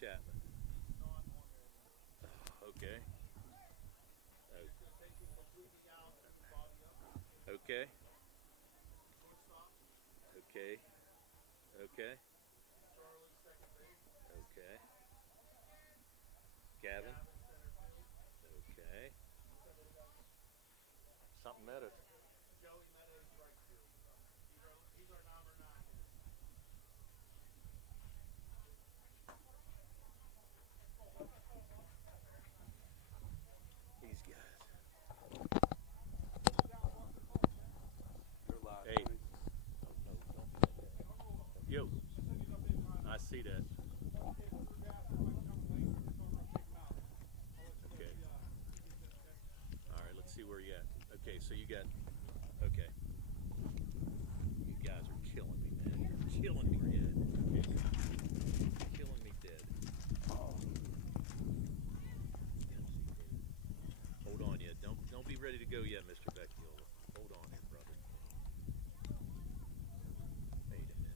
Chapman. Okay. Okay. Okay. Okay. Okay. Gavin. Okay. Something Meadows. These guys. Hey. Yo. I see that. Okay. All right. Let's see where you at. Okay. So you got. Okay. You guys are killing me, man. You're killing me dead. Okay. Killing me dead. Hold on yet. Don't be ready to go yet, Mr. Vecchiola. Hold on here, brother. Wait a minute.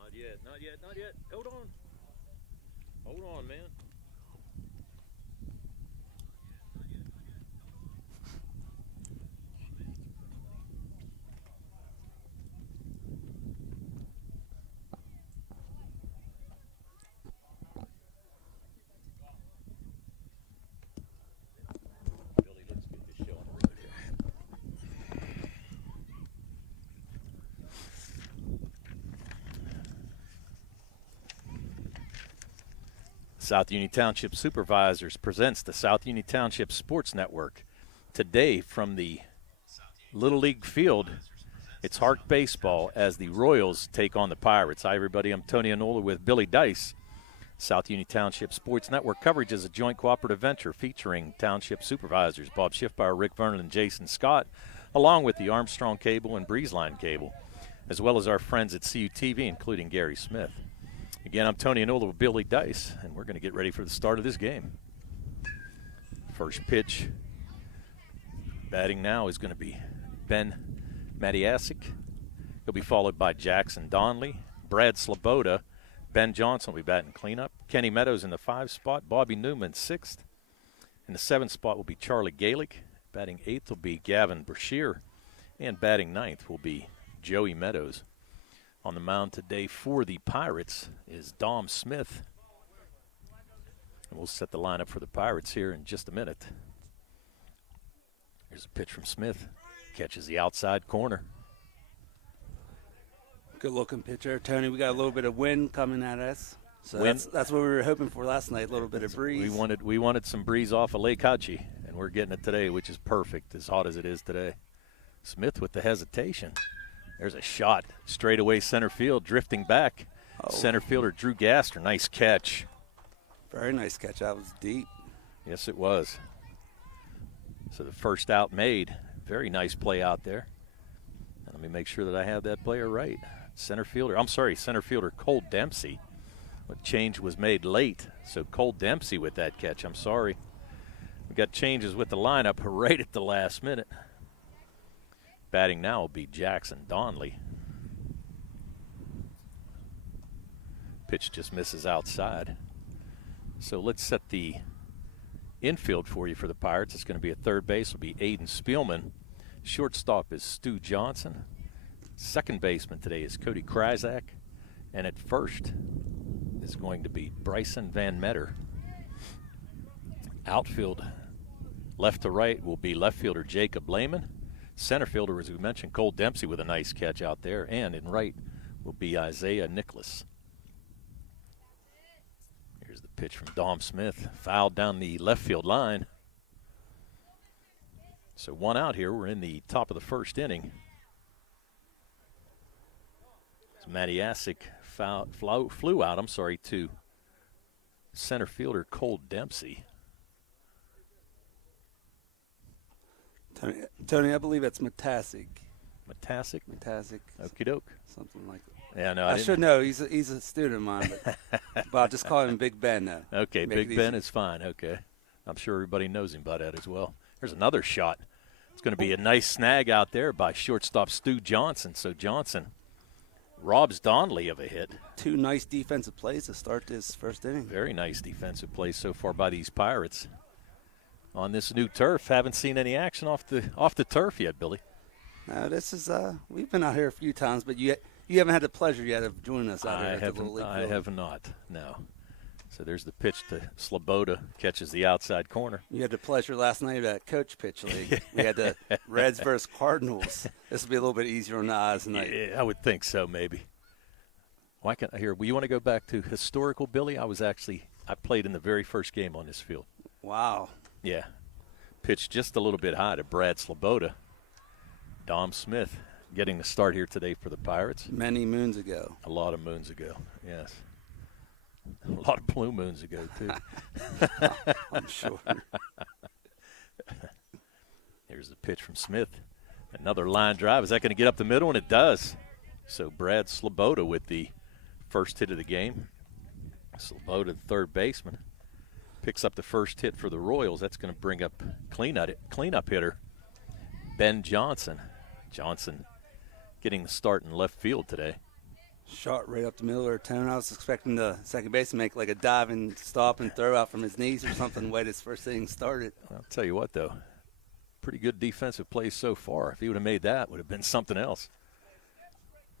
Not yet. Not yet. Not yet. Hold on. Hold on, man. Billy, let's get this show on the road here. South Union Township Supervisors presents the South Union Township Sports Network. Today from the Little League field, it's HARC baseball as the Royals take on the Pirates. Hi, everybody. I'm Tony Anola with Billy Dice. South Union Township Sports Network coverage is a joint cooperative venture featuring Township Supervisors Bob Schiffbauer, Rick Vernon, and Jason Scott, along with the Armstrong Cable and Breezeline Cable, as well as our friends at CUTV, including Gary Smith. Again, I'm Tony Anola with Billy Dice, and we're going to get ready for the start of this game. First pitch, batting now is going to be Ben Matiasic. He'll be followed by Jackson Donley, Brad Sloboda, Ben Johnson will be batting cleanup. Kenny Meadows in the 5 spot, Bobby Newman 6th. In the 7th spot will be Charlie Galick. Batting 8th will be Gavin Brashear, and batting 9th will be Joey Meadows. On the mound today for the Pirates is Dom Smith. And we'll set the lineup for the Pirates here in just a minute. Here's a pitch from Smith. Catches the outside corner. Good-looking pitcher. Tony, we got a little bit of wind coming at us. So Wind? that's what we were hoping for last night, a little bit of breeze. We wanted some breeze off of Lake Hachi, and we're getting it today, which is perfect, as hot as it is today. Smith with the hesitation. There's a shot straight away center field, drifting back. Center fielder Drew Gaster, nice catch. Very nice catch. That was deep. Yes, it was. So the first out made. Very nice play out there. And let me make sure that I have that player right. Center fielder Cole Dempsey. What change was made late, so Cole Dempsey with that catch. I'm sorry. We got changes with the lineup right at the last minute. Batting now will be Jackson Donley. Pitch just misses outside. So let's set the infield for you for the Pirates. It's going to be at third base will be Aiden Spielman. Shortstop is Stu Johnson. Second baseman today is Cody Kryzak. And at first is going to be Bryson Van Meter. Outfield left to right will be left fielder Jacob Lehman. Center fielder, as we mentioned, Cole Dempsey with a nice catch out there. And in right will be Isaiah Nicholas. Here's the pitch from Dom Smith. Fouled down the left field line. So one out here. We're in the top of the first inning. So Matiasic flew out, to center fielder Cole Dempsey. Tony, I believe it's Matasic. Matasic? Matasic. Okie doke. Something like that. Yeah, no, I should know. He's a student of mine, but I'll just call him Big Ben now. Okay, Big Ben is fine. Okay. I'm sure everybody knows him by that as well. There's another shot. It's going to be a nice snag out there by shortstop Stu Johnson. So Johnson robs Donnelly of a hit. 2 nice defensive plays to start this first inning. Very nice defensive plays so far by these Pirates on this new turf. Haven't seen any action off the turf yet, Billy. No, this is we've been out here a few times, but you haven't had the pleasure yet of joining us out here at the Little League I Field. have not, no. So there's the pitch to Sloboda, catches the outside corner. You had the pleasure last night of that coach pitch league. We had the Reds versus Cardinals. This will be a little bit easier on the eyes tonight. Yeah, I would think so, maybe. Why can't I hear? Well, you want to go back to historical, Billy? I played in the very first game on this field. Wow. Yeah. Pitched just a little bit high to Brad Sloboda. Dom Smith getting the start here today for the Pirates. Many moons ago. A lot of moons ago, yes. A lot of blue moons ago, too. I'm sure. Here's the pitch from Smith. Another line drive. Is that going to get up the middle? And it does. So Brad Sloboda with the first hit of the game. Sloboda, the third baseman, picks up the first hit for the Royals. That's going to bring up cleanup hitter Ben Johnson. Johnson getting the start in left field today. Shot right up the middle of her tone. I was expecting the second baseman to make like a dive and stop and throw out from his knees or something the way this first inning started. I'll tell you what, though. Pretty good defensive plays so far. If he would have made that, it would have been something else.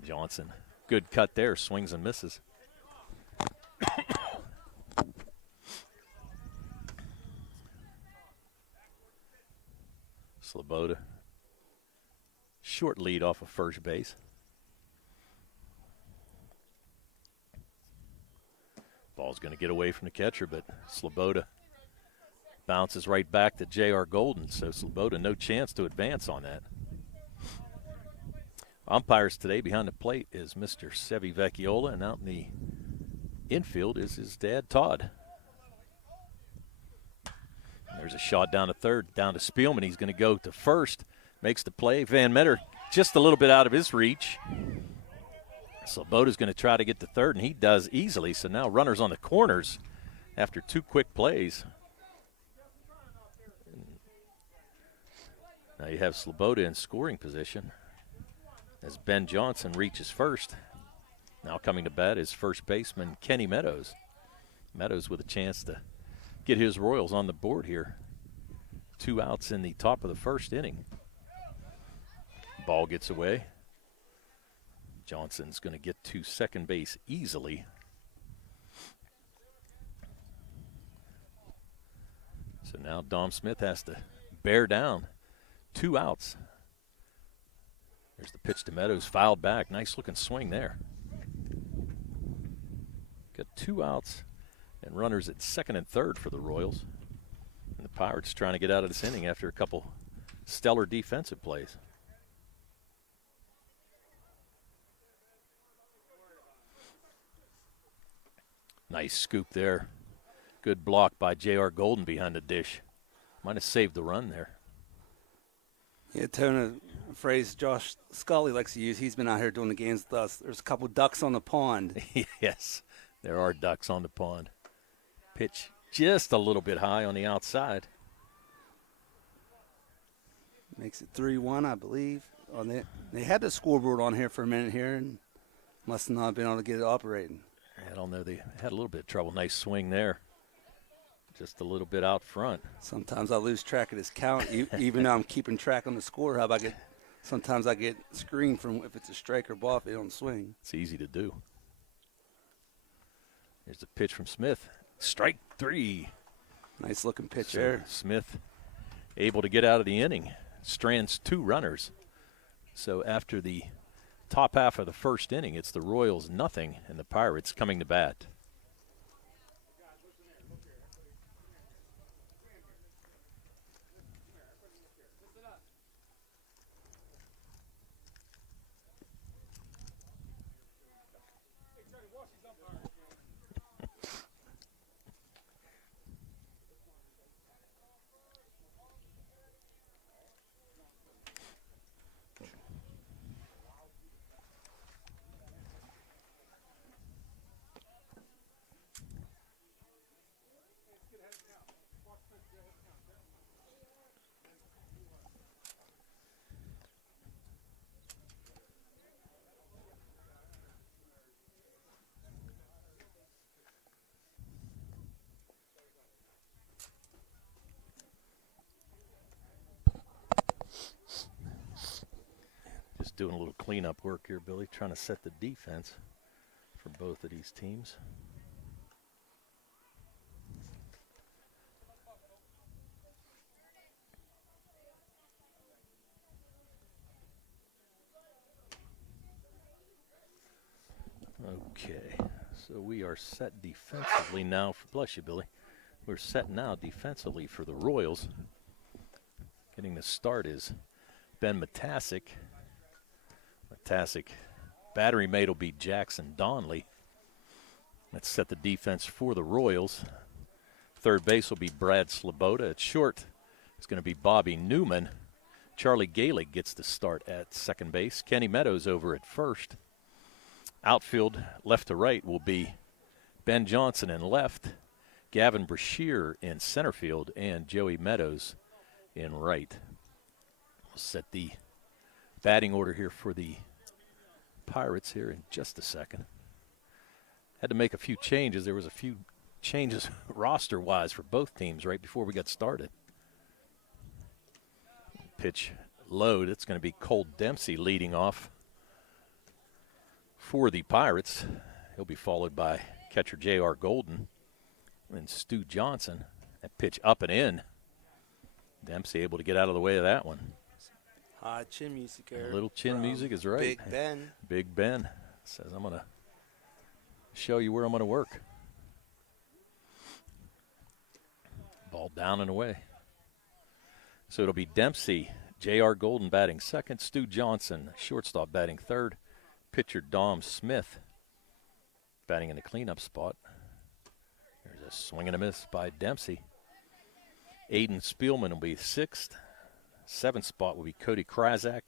Johnson, good cut there, swings and misses. Sloboda. Short lead off of first base. Ball's going to get away from the catcher, but Sloboda bounces right back to J.R. Golden, so Sloboda no chance to advance on that. Umpires today behind the plate is Mr. Sevi Vecchiola, and out in the infield is his dad, Todd. There's a shot down to third, down to Spielman. He's going to go to first, makes the play. Van Meter just a little bit out of his reach. Sloboda's going to try to get to third, and he does easily. So now runners on the corners after 2 quick plays. Now you have Sloboda in scoring position as Ben Johnson reaches first. Now coming to bat is first baseman Kenny Meadows. Meadows with a chance to get his Royals on the board here. 2 outs in the top of the first inning. Ball gets away. Johnson's going to get to second base easily. So now Dom Smith has to bear down. 2 outs. There's the pitch to Meadows, fouled back. Nice looking swing there. Got 2 outs and runners at second and third for the Royals. And the Pirates trying to get out of this inning after a couple stellar defensive plays. Nice scoop there. Good block by J.R. Golden behind the dish. Might have saved the run there. Yeah, Tony, a phrase Josh Scully likes to use. He's been out here doing the games with us. There's a couple ducks on the pond. Yes, there are ducks on the pond. Pitch just a little bit high on the outside. Makes it 3-1, I believe. They had the scoreboard on here for a minute here and must not have been able to get it operating. I don't know. They had a little bit of trouble. Nice swing there. Just a little bit out front. Sometimes I lose track of this count, even though I'm keeping track on the score. Sometimes I get screened from if it's a strike or ball if they don't swing. It's easy to do. Here's the pitch from Smith. Strike 3. Nice looking pitch So there. Smith able to get out of the inning. Strands 2 runners. So after the top half of the first inning, it's the Royals nothing and the Pirates coming to bat. doing a little cleanup work here, Billy, trying to set the defense for both of these teams. Okay, so we are set defensively now. Bless you, Billy. We're set now defensively for the Royals. Getting the start is Ben Matasic. Battery mate will be Jackson Donley. Let's set the defense for the Royals. Third base will be Brad Sloboda. At short, it's going to be Bobby Newman. Charlie Galick gets the start at second base. Kenny Meadows over at first. Outfield, left to right, will be Ben Johnson in left, Gavin Brashear in center field, and Joey Meadows in right. We'll set the batting order here for the Pirates here in just a second. Had to make a few changes. There was a few changes roster-wise for both teams right before we got started. Pitch load. It's going to be Cole Dempsey leading off for the Pirates. He'll be followed by catcher J.R. Golden and Stu Johnson. That pitch up and in. Dempsey able to get out of the way of that one. Chin music here. A little chin music is right. Big Ben. Big Ben says, I'm going to show you where I'm going to work. Ball down and away. So it'll be Dempsey, J.R. Golden batting second, Stu Johnson, shortstop batting third, pitcher Dom Smith batting in the cleanup spot. There's a swing and a miss by Dempsey. Aiden Spielman will be sixth. Seventh spot will be Cody Krazak.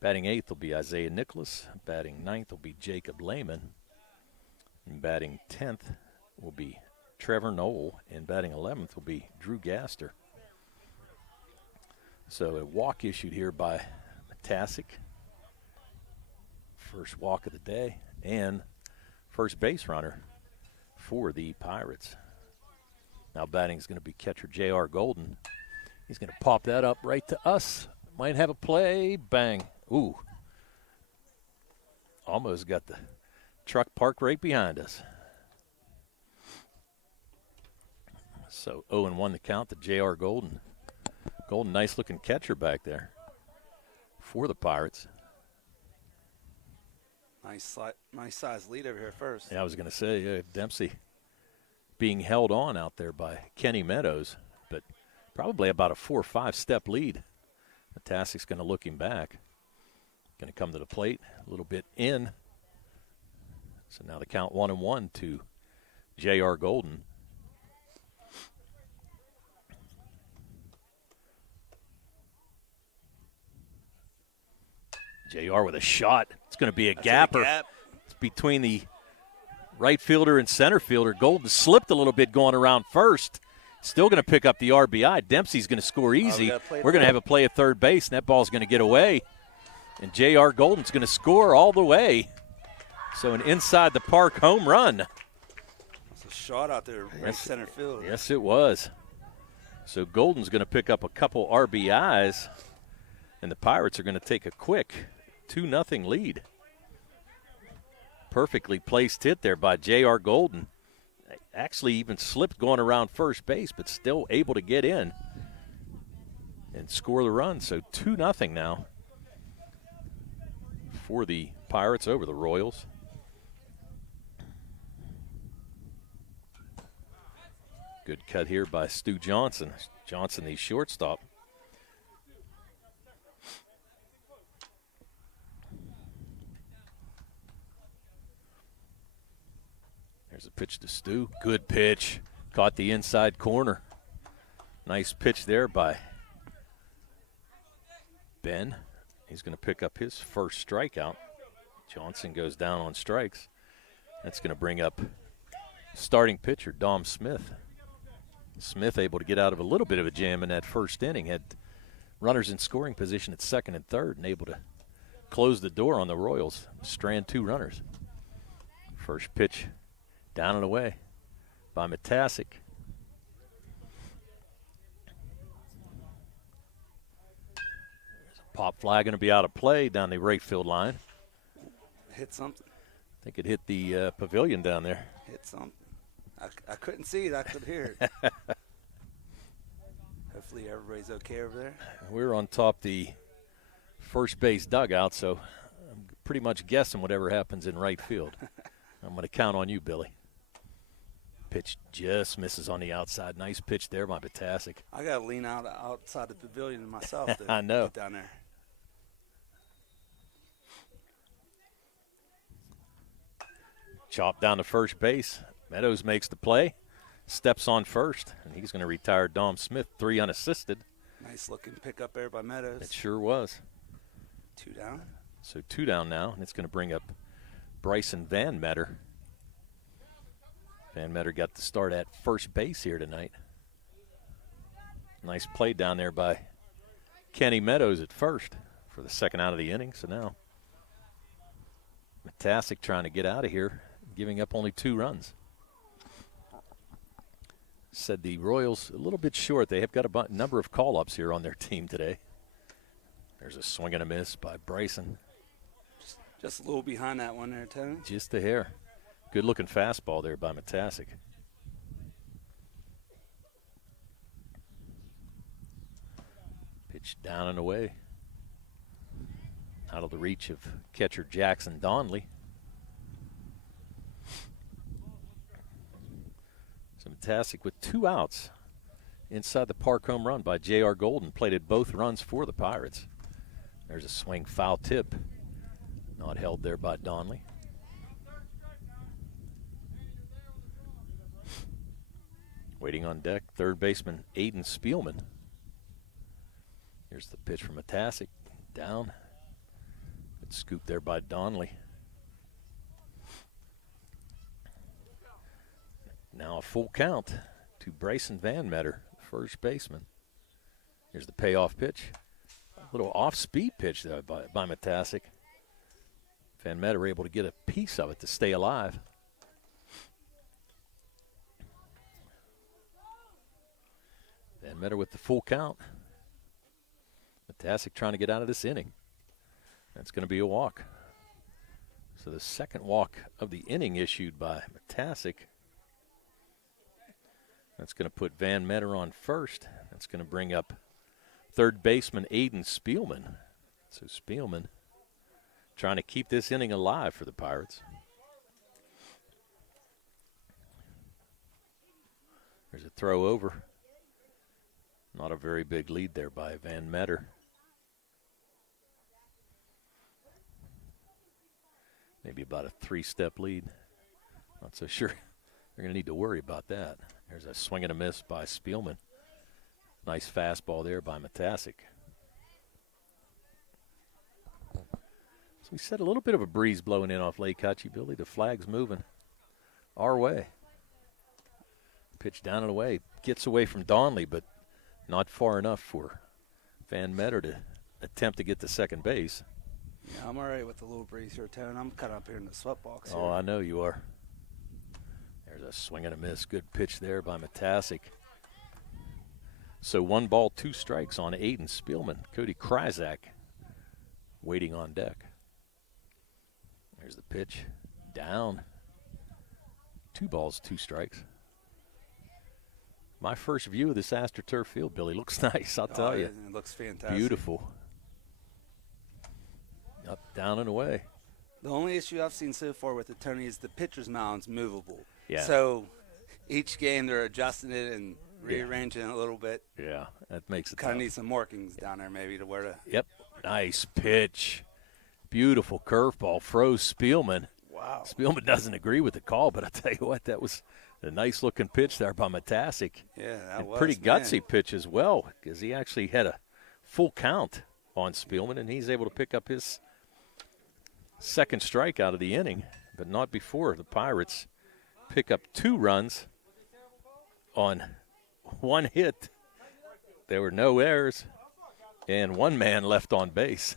Batting eighth will be Isaiah Nicholas. Batting ninth will be Jacob Lehman. And batting 10th will be Trevor Knoll. And batting 11th will be Drew Gaster. So a walk issued here by Matasic. First walk of the day. And first base runner for the Pirates. Now batting is going to be catcher J.R. Golden. He's going to pop that up right to us. Might have a play. Bang. Ooh. Almost got the truck parked right behind us. So 0-1 the count to J.R. Golden. Golden, nice-looking catcher back there for the Pirates. Nice size lead over here first. Yeah, I was going to say, Dempsey being held on out there by Kenny Meadows, but probably about a 4 or 5 step lead. Matasic's going to look him back. Going to come to the plate a little bit in. So now the count 1-1 to J.R. Golden. J.R. with a shot. It's going to be a gapper. It's between the right fielder and center fielder. Golden slipped a little bit going around first. Still going to pick up the RBI. Dempsey's going to score easy. We're going to have a play at third base, and that ball's going to get away. And J.R. Golden's going to score all the way. So an inside-the-park home run. That's a shot out there right center field. Yes, it was. So Golden's going to pick up a couple RBIs, and the Pirates are going to take a quick 2-0 lead. Perfectly placed hit there by J.R. Golden. Actually even slipped going around first base, but still able to get in and score the run. So 2-0 now for the Pirates over the Royals. Good cut here by Stu Johnson. Johnson, the shortstop. There's a pitch to Stu. Good pitch. Caught the inside corner. Nice pitch there by Ben. He's going to pick up his first strikeout. Johnson goes down on strikes. That's going to bring up starting pitcher Dom Smith. Smith able to get out of a little bit of a jam in that first inning. Had runners in scoring position at second and third and able to close the door on the Royals. Strand 2 runners. First pitch down and away by Matasic. There's a Pop fly going to be out of play down the right field line. Hit something. I think it hit the pavilion down there. Hit something. I couldn't see it. I could hear it. Hopefully everybody's okay over there. We're on top the first base dugout, so I'm pretty much guessing whatever happens in right field. I'm going to count on you, Billy. Pitch just misses on the outside. Nice pitch there by Batasic. I got to lean outside the pavilion myself to I know. get down there. Chop down to first base. Meadows makes the play, steps on first, and he's going to retire Dom Smith, 3 unassisted. Nice looking pickup there by Meadows. It sure was. 2 down. So 2 down now, and it's going to bring up Bryson Van Meter. Van Meter got the start at first base here tonight. Nice play down there by Kenny Meadows at first for the second out of the inning. So now Matasic trying to get out of here, giving up only 2 runs. Said the Royals a little bit short. They have got a number of call-ups here on their team today. There's a swing and a miss by Bryson. Just a little behind that one there, Tony. Just a hair. Good-looking fastball there by Matasic. Pitch down and away. Out of the reach of catcher Jackson Donley. So Matasic with 2 outs inside the park home run by J.R. Golden. Plated both runs for the Pirates. There's a swing foul tip. Not held there by Donley. Waiting on deck, third baseman Aiden Spielman. Here's the pitch from Matasic. Down. Good scoop there by Donley. Now a full count to Bryson Van Meter, first baseman. Here's the payoff pitch. A little off-speed pitch there by Matasic. Van Meter able to get a piece of it to stay alive. Van Meter with the full count. Matasic trying to get out of this inning. That's going to be a walk. So the second walk of the inning issued by Matasic. That's going to put Van Meter on first. That's going to bring up third baseman Aiden Spielman. So Spielman trying to keep this inning alive for the Pirates. There's a throw over. Not a very big lead there by Van Meter. Maybe about a 3-step lead. Not so sure. They're going to need to worry about that. There's a swing and a miss by Spielman. Nice fastball there by Matasic. So we said a little bit of a breeze blowing in off Lake Hutchie, Billy. The flag's moving our way. Pitch down and away. Gets away from Donley, but not far enough for Van Meter to attempt to get to second base. Yeah, I'm all right with the little breeze here, Tone. I'm kind of up here in the sweat box here. Oh, I know you are. There's a swing and a miss. Good pitch there by Matasic. So 1 ball, 2 strikes on Aiden Spielman. Cody Kryzak waiting on deck. There's the pitch. Down. 2 balls, 2 strikes. My first view of this AstroTurf field, Billy, looks nice, I'll tell you. It looks fantastic. Beautiful. Up, down, and away. The only issue I've seen so far with the Tony is the pitcher's mound's movable. Yeah. So each game they're adjusting it and rearranging it a little bit. Yeah, that makes it Kind of tough. need some markings down there maybe to where to. Yep, nice pitch. Beautiful curveball. Froze Spielman. Wow. Spielman doesn't agree with the call, but I tell you what, that was a nice-looking pitch there by Matasic. Yeah, that and was. pretty gutsy man. pitch as well, because he actually had a full count on Spielman, and he's able to pick up his second strike out of the inning, but not before the Pirates pick up 2 runs on 1 hit. There were no errors, and 1 man left on base.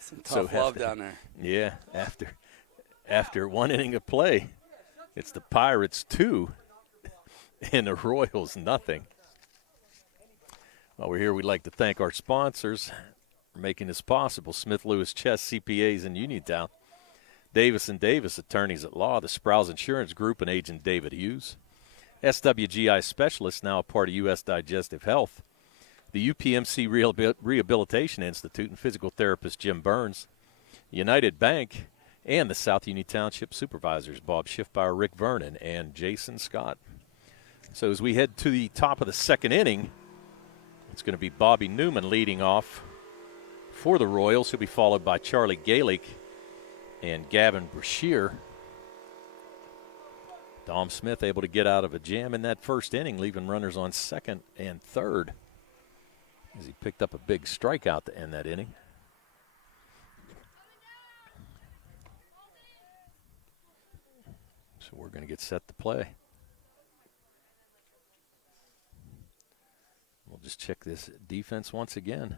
Some tough love down there. Yeah, after 1 inning of play, it's the Pirates 2 and the Royals nothing. While we're here, we'd like to thank our sponsors for making this possible. Smith Lewis Chess CPAs in Uniontown. Davis & Davis, attorneys at law. The Sprouse Insurance Group and agent David Hughes. SWGI Specialists, now a part of U.S. Digestive Health. The UPMC Rehabilitation Institute and physical therapist Jim Burns. United Bank, and the South Union Township Supervisors, Bob Schiffbauer, Rick Vernon, and Jason Scott. So as we head to the top of the second inning, it's going to be Bobby Newman leading off for the Royals. He'll be followed by Charlie Galick and Gavin Brashear. Dom Smith able to get out of a jam in that first inning, leaving runners on second and third as he picked up a big strikeout to end that inning. So we're going to get set to play. We'll just check this defense once again.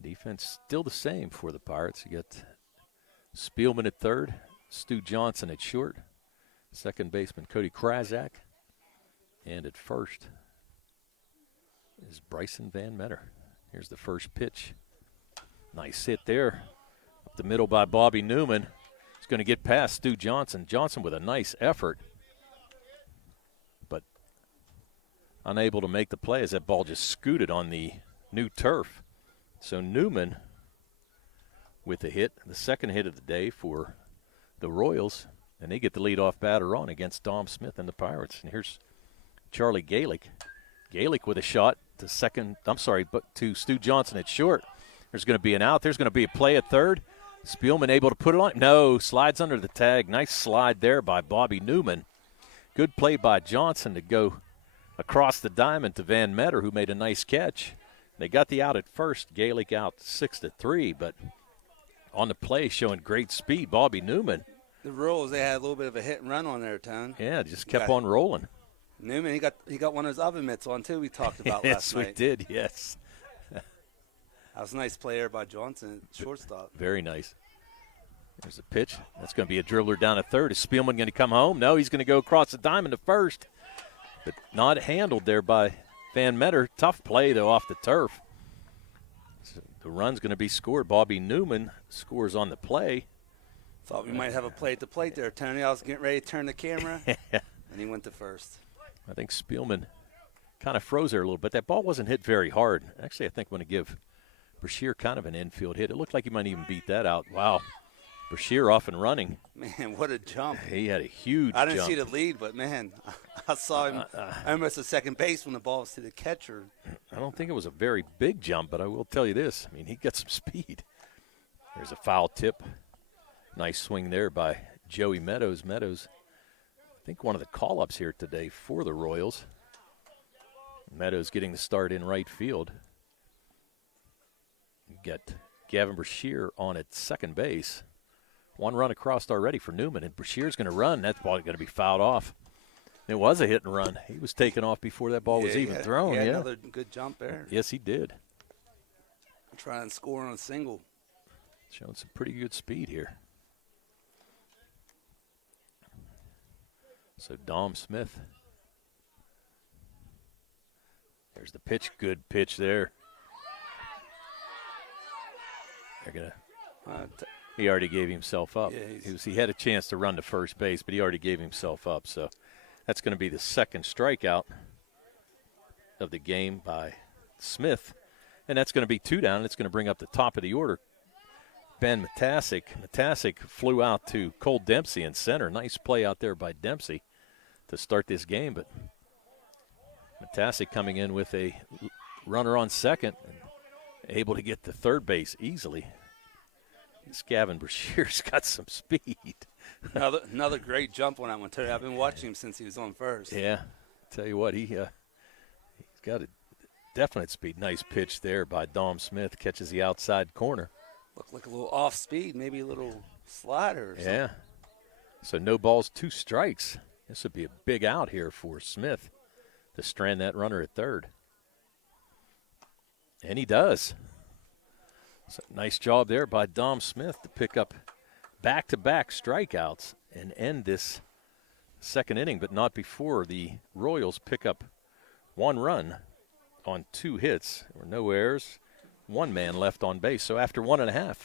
Defense still the same for the Pirates. You got Spielman at third, Stu Johnson at short, second baseman Cody Krazak, and at first is Bryson Van Meter. Here's the first pitch. Nice hit there. Up the middle by Bobby Newman. He's going to get past Stu Johnson. Johnson with a nice effort, but unable to make the play as that ball just scooted on the new turf. So Newman with a hit, the second hit of the day for the Royals, and they get the leadoff batter on against Dom Smith and the Pirates. And here's Charlie Galick. Galick with a shot to Stu Johnson at short. There's going to be an out. There's going to be a play at third. Spielman able to put it on. No, slides under the tag. Nice slide there by Bobby Newman. Good play by Johnson to go across the diamond to Van Meter, who made a nice catch. They got the out at first. Galick out 6-3, but on the play showing great speed, Bobby Newman. The Royals, they had a little bit of a hit and run on their Tone. Yeah, just kept on rolling. Newman, he got one of those oven mitts on too. We talked about last night. Yes, we did. Yes. That was a nice play there by Johnson, shortstop. Very nice. There's a pitch. That's going to be a dribbler down at third. Is Spielman going to come home? No, he's going to go across the diamond to first, but not handled there by Van Meter. Tough play though off the turf. So the run's going to be scored. Bobby Newman scores on the play. Thought we might have a play at the plate there, Tony. I was getting ready to turn the camera, and he went to first. I think Spielman kind of froze there a little bit. That ball wasn't hit very hard. Actually, I think I'm going to give Brashear kind of an infield hit. It looked like he might even beat that out. Wow. Brashear off and running. Man, what a jump. He had a huge I didn't jump. see the lead, but, man, I saw him almost at second base when the ball was to the catcher. I don't think it was a very big jump, but I will tell you this. I mean, he got some speed. There's a foul tip. Nice swing there by Joey Meadows. Meadows, I think one of the call-ups here today for the Royals. Meadows getting the start in right field. You got Gavin Brashear on at second base. One run across already for Newman, and Brashear's going to run. That ball going to be fouled off. It was a hit and run. He was taken off before that ball was even thrown. Yeah, another good jump there. Yes, he did. Trying to score on a single. Showing some pretty good speed here. So Dom Smith. There's the pitch. Good pitch there. They're going to he already gave himself up. Yeah, he had a chance to run to first base, but he already gave himself up. So that's going to be the second strikeout of the game by Smith. And that's going to be 2 down. It's going to bring up the top of the order Ben Matasic. Matasic flew out to Cole Dempsey in center. Nice play out there by Dempsey to start this game. But Matasic coming in with a runner on second and able to get to third base easily. Gavin Brashear's got some speed. Another great jump on that one, too. I've been watching him since he was on first. Yeah. Tell you what, he's got a definite speed. Nice pitch there by Dom Smith. Catches the outside corner. Looked like a little off speed, maybe a little slider or something. Yeah. So no balls, 2 strikes. This would be a big out here for Smith to strand that runner at third. And he does. So nice job there by Dom Smith to pick up back-to-back strikeouts and end this second inning, but not before the Royals pick up 1 run on 2 hits. There were no errors, 1 man left on base. So after 1.5,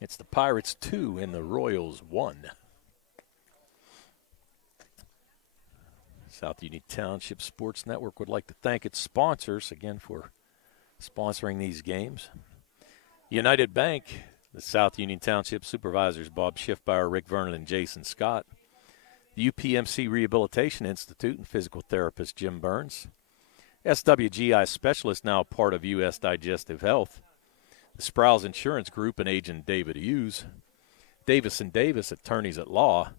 it's the Pirates 2 and the Royals 1. South Union Township Sports Network would like to thank its sponsors again for sponsoring these games. United Bank, the South Union Township Supervisors Bob Schiffbauer, Rick Vernon, and Jason Scott. The UPMC Rehabilitation Institute and physical therapist Jim Burns. SWGI Specialist, now part of U.S. Digestive Health. The Sprouse Insurance Group and agent David Hughes. Davis & Davis, attorneys at law.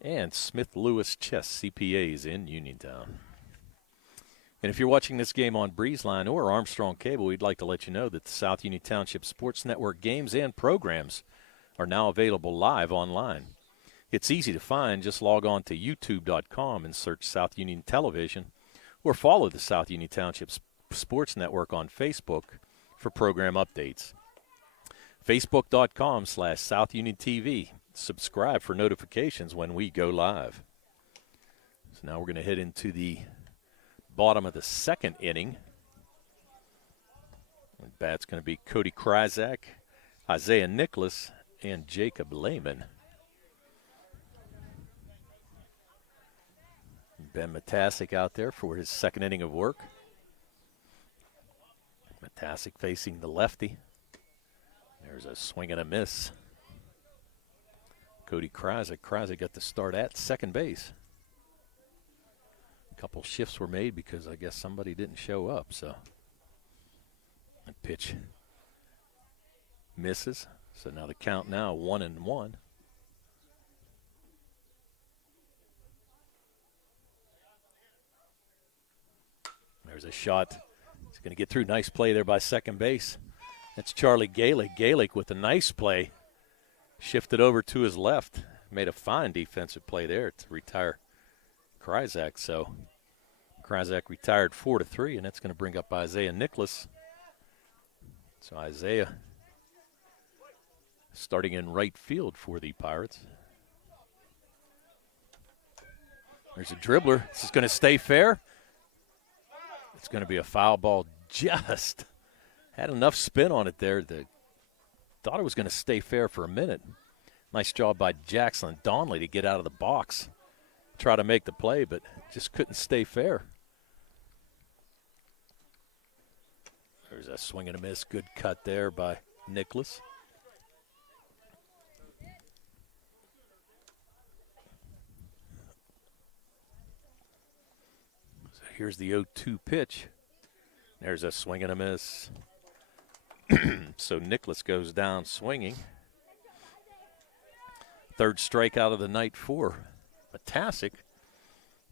And Smith Lewis Chess CPAs in Uniontown. And if you're watching this game on BreezeLine or Armstrong Cable, we'd like to let you know that the South Union Township Sports Network games and programs are now available live online. It's easy to find. Just log on to youtube.com and search South Union Television, or follow the South Union Township Sports Network on Facebook for program updates. Facebook.com/South Union TV. Subscribe for notifications when we go live. So now we're going to head into the bottom of the second inning. And bat's going to be Cody Kryzak, Isaiah Nicholas, and Jacob Lehman. Ben Matasic out there for his second inning of work. Matasic facing the lefty. There's a swing and a miss. Cody Kryzak. Kryzak got the start at second base. A couple shifts were made because I guess somebody didn't show up. So the pitch misses. So now the count now 1-1. There's a shot. He's going to get through. Nice play there by second base. That's Charlie Galick. Galick with a nice play. Shifted over to his left. Made a fine defensive play there to retire Kryzak. So Kryzak retired 4-3, and that's going to bring up Isaiah Nicholas. So Isaiah starting in right field for the Pirates. There's a dribbler. This is going to stay fair. It's going to be a foul ball. Just had enough spin on it there that thought it was going to stay fair for a minute. Nice job by Jackson Donnelly to get out of the box, try to make the play, but just couldn't stay fair. There's a swing and a miss. Good cut there by Nicholas. So here's the 0-2 pitch. There's a swing and a miss. So Nicholas goes down swinging. Third strikeout of the night for Matasic.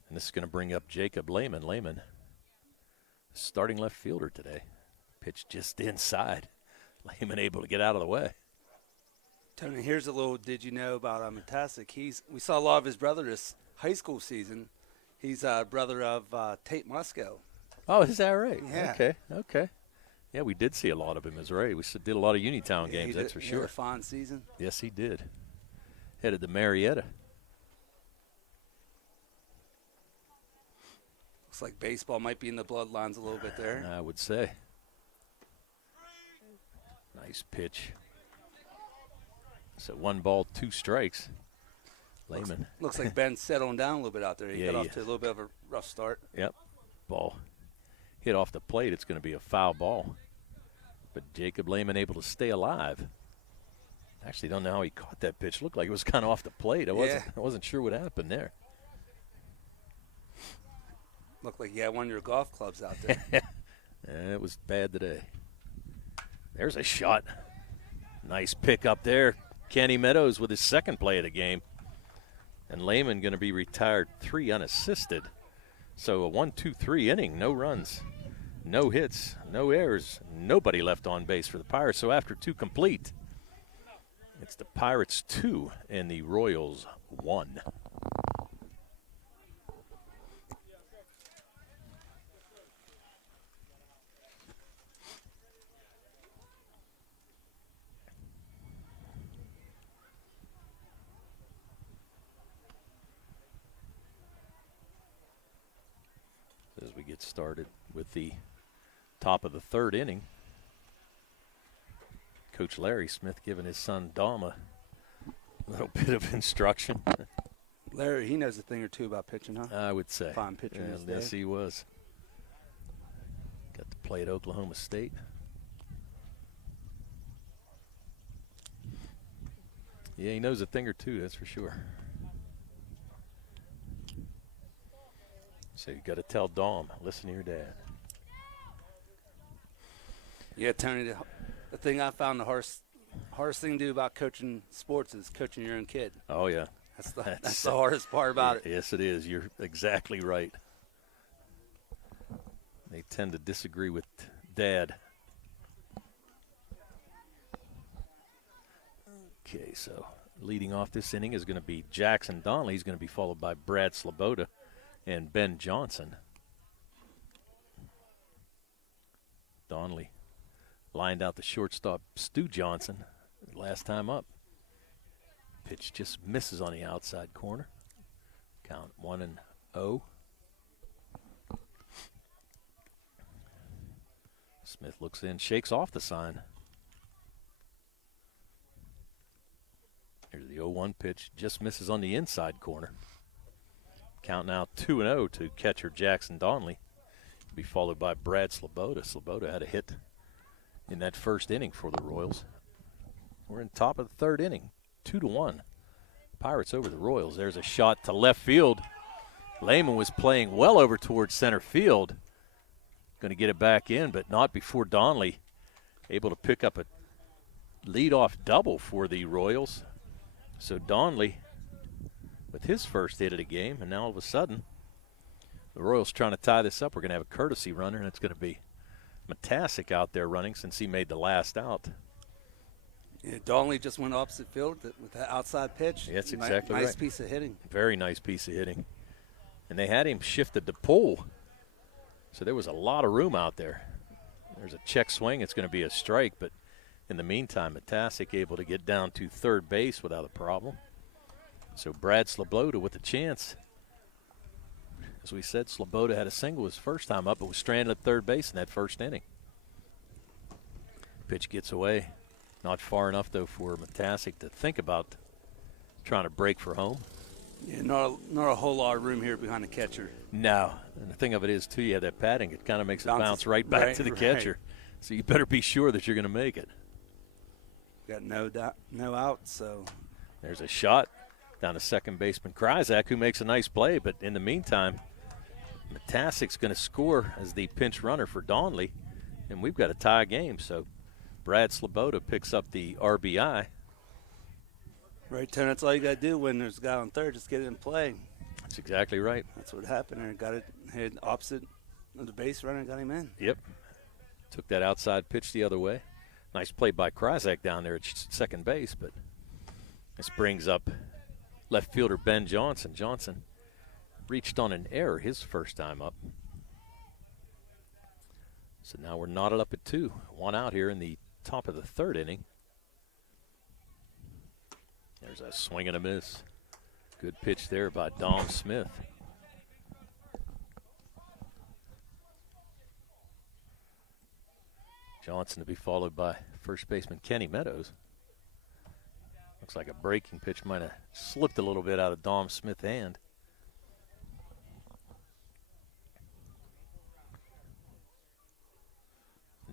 And this is going to bring up Jacob Lehman. Lehman, starting left fielder today. Pitch just inside. Lehman able to get out of the way. Tony, here's a little did you know about Matasic. We saw a lot of his brother this high school season. He's a brother of Tate Musco. Oh, is that right? Yeah. Okay. Yeah, we did see a lot of him as Ray. We did a lot of Uniontown games, that's for He sure. had a fine season. Yes, he did. Headed to Marietta. Looks like baseball might be in the bloodlines a little bit there. I would say. Nice pitch. So 1 ball, 2 strikes. Lehman. Looks like Ben's settling down a little bit out there. He got off to a little bit of a rough start. Yep. Ball hit off the plate. It's going to be a foul ball. But Jacob Lehman able to stay alive. Actually don't know how he caught that pitch. Looked like it was kind of off the plate. I wasn't sure what happened there. Looked like you had one of your golf clubs out there. It was bad today. There's a shot. Nice pick up there. Kenny Meadows with his second play of the game. And Lehman going to be retired 3 unassisted. So a 1-2-3 inning, no runs, no hits, no errors, nobody left on base for the Pirates. So after 2 complete, it's the Pirates 2 and the Royals 1. as we get started with the top of the third inning. Coach Larry Smith giving his son Dom a little bit of instruction. Larry, he knows a thing or two about pitching, huh? I would say. Fine pitcher. Yes, he was. Got to play at Oklahoma State. Yeah, he knows a thing or two, that's for sure. So you got to tell Dom, listen to your dad. Yeah, Tony, the thing I found the hardest thing to do about coaching sports is coaching your own kid. Oh, yeah. That's the hardest part about it. Yes, it is. You're exactly right. They tend to disagree with Dad. Okay, so leading off this inning is going to be Jackson Donnelly. He's going to be followed by Brad Sloboda and Ben Johnson. Donnelly lined out the shortstop, Stu Johnson, last time up. Pitch just misses on the outside corner. Count 1-0. Smith looks in, shakes off the sign. Here's the 0-1 pitch, just misses on the inside corner. Count now 2-0 to catcher Jackson Donnelly. He'll be followed by Brad Sloboda. Sloboda had a hit in that first inning for the Royals. We're in top of the third inning, 2-1. Pirates over the Royals. There's a shot to left field. Lehman was playing well over towards center field. Going to get it back in, but not before Donnelly able to pick up a leadoff double for the Royals. So Donnelly with his first hit of the game, and now all of a sudden the Royals trying to tie this up. We're going to have a courtesy runner, and it's going to be Matasic out there running since he made the last out. Yeah, Donnelly just went opposite field with that outside pitch. Yeah, that's exactly right. Nice piece of hitting. Very nice piece of hitting. And they had him shifted to pull. So there was a lot of room out there. There's a check swing. It's going to be a strike, but in the meantime, Matasic able to get down to third base without a problem. So Brad Sloboda with a chance. As we said, Sloboda had a single his first time up, but was stranded at third base in that first inning. Pitch gets away. Not far enough, though, for Matasic to think about trying to break for home. Yeah, not a whole lot of room here behind the catcher. No. And the thing of it is, too, you have that padding. It kind of makes it bounce right back to the catcher. So you better be sure that you're going to make it. Got no outs, so. There's a shot down to second baseman Kryzak, who makes a nice play. But in the meantime, Matasic's going to score as the pinch runner for Donnelly, and we've got a tie game. So Brad Sloboda picks up the RBI. Right, Tony, that's all you got to do when there's a guy on third, just get it in play. That's exactly right. That's what happened there. Got it head opposite of the base runner and got him in. Yep. Took that outside pitch the other way. Nice play by Kryzak down there at second base, but this brings up left fielder Ben Johnson. Johnson reached on an error his first time up. So now we're knotted up at 2. 1 out here in the top of the third inning. There's a swing and a miss. Good pitch there by Dom Smith. Johnson to be followed by first baseman Kenny Meadows. Looks like a breaking pitch might have slipped a little bit out of Dom Smith's hand.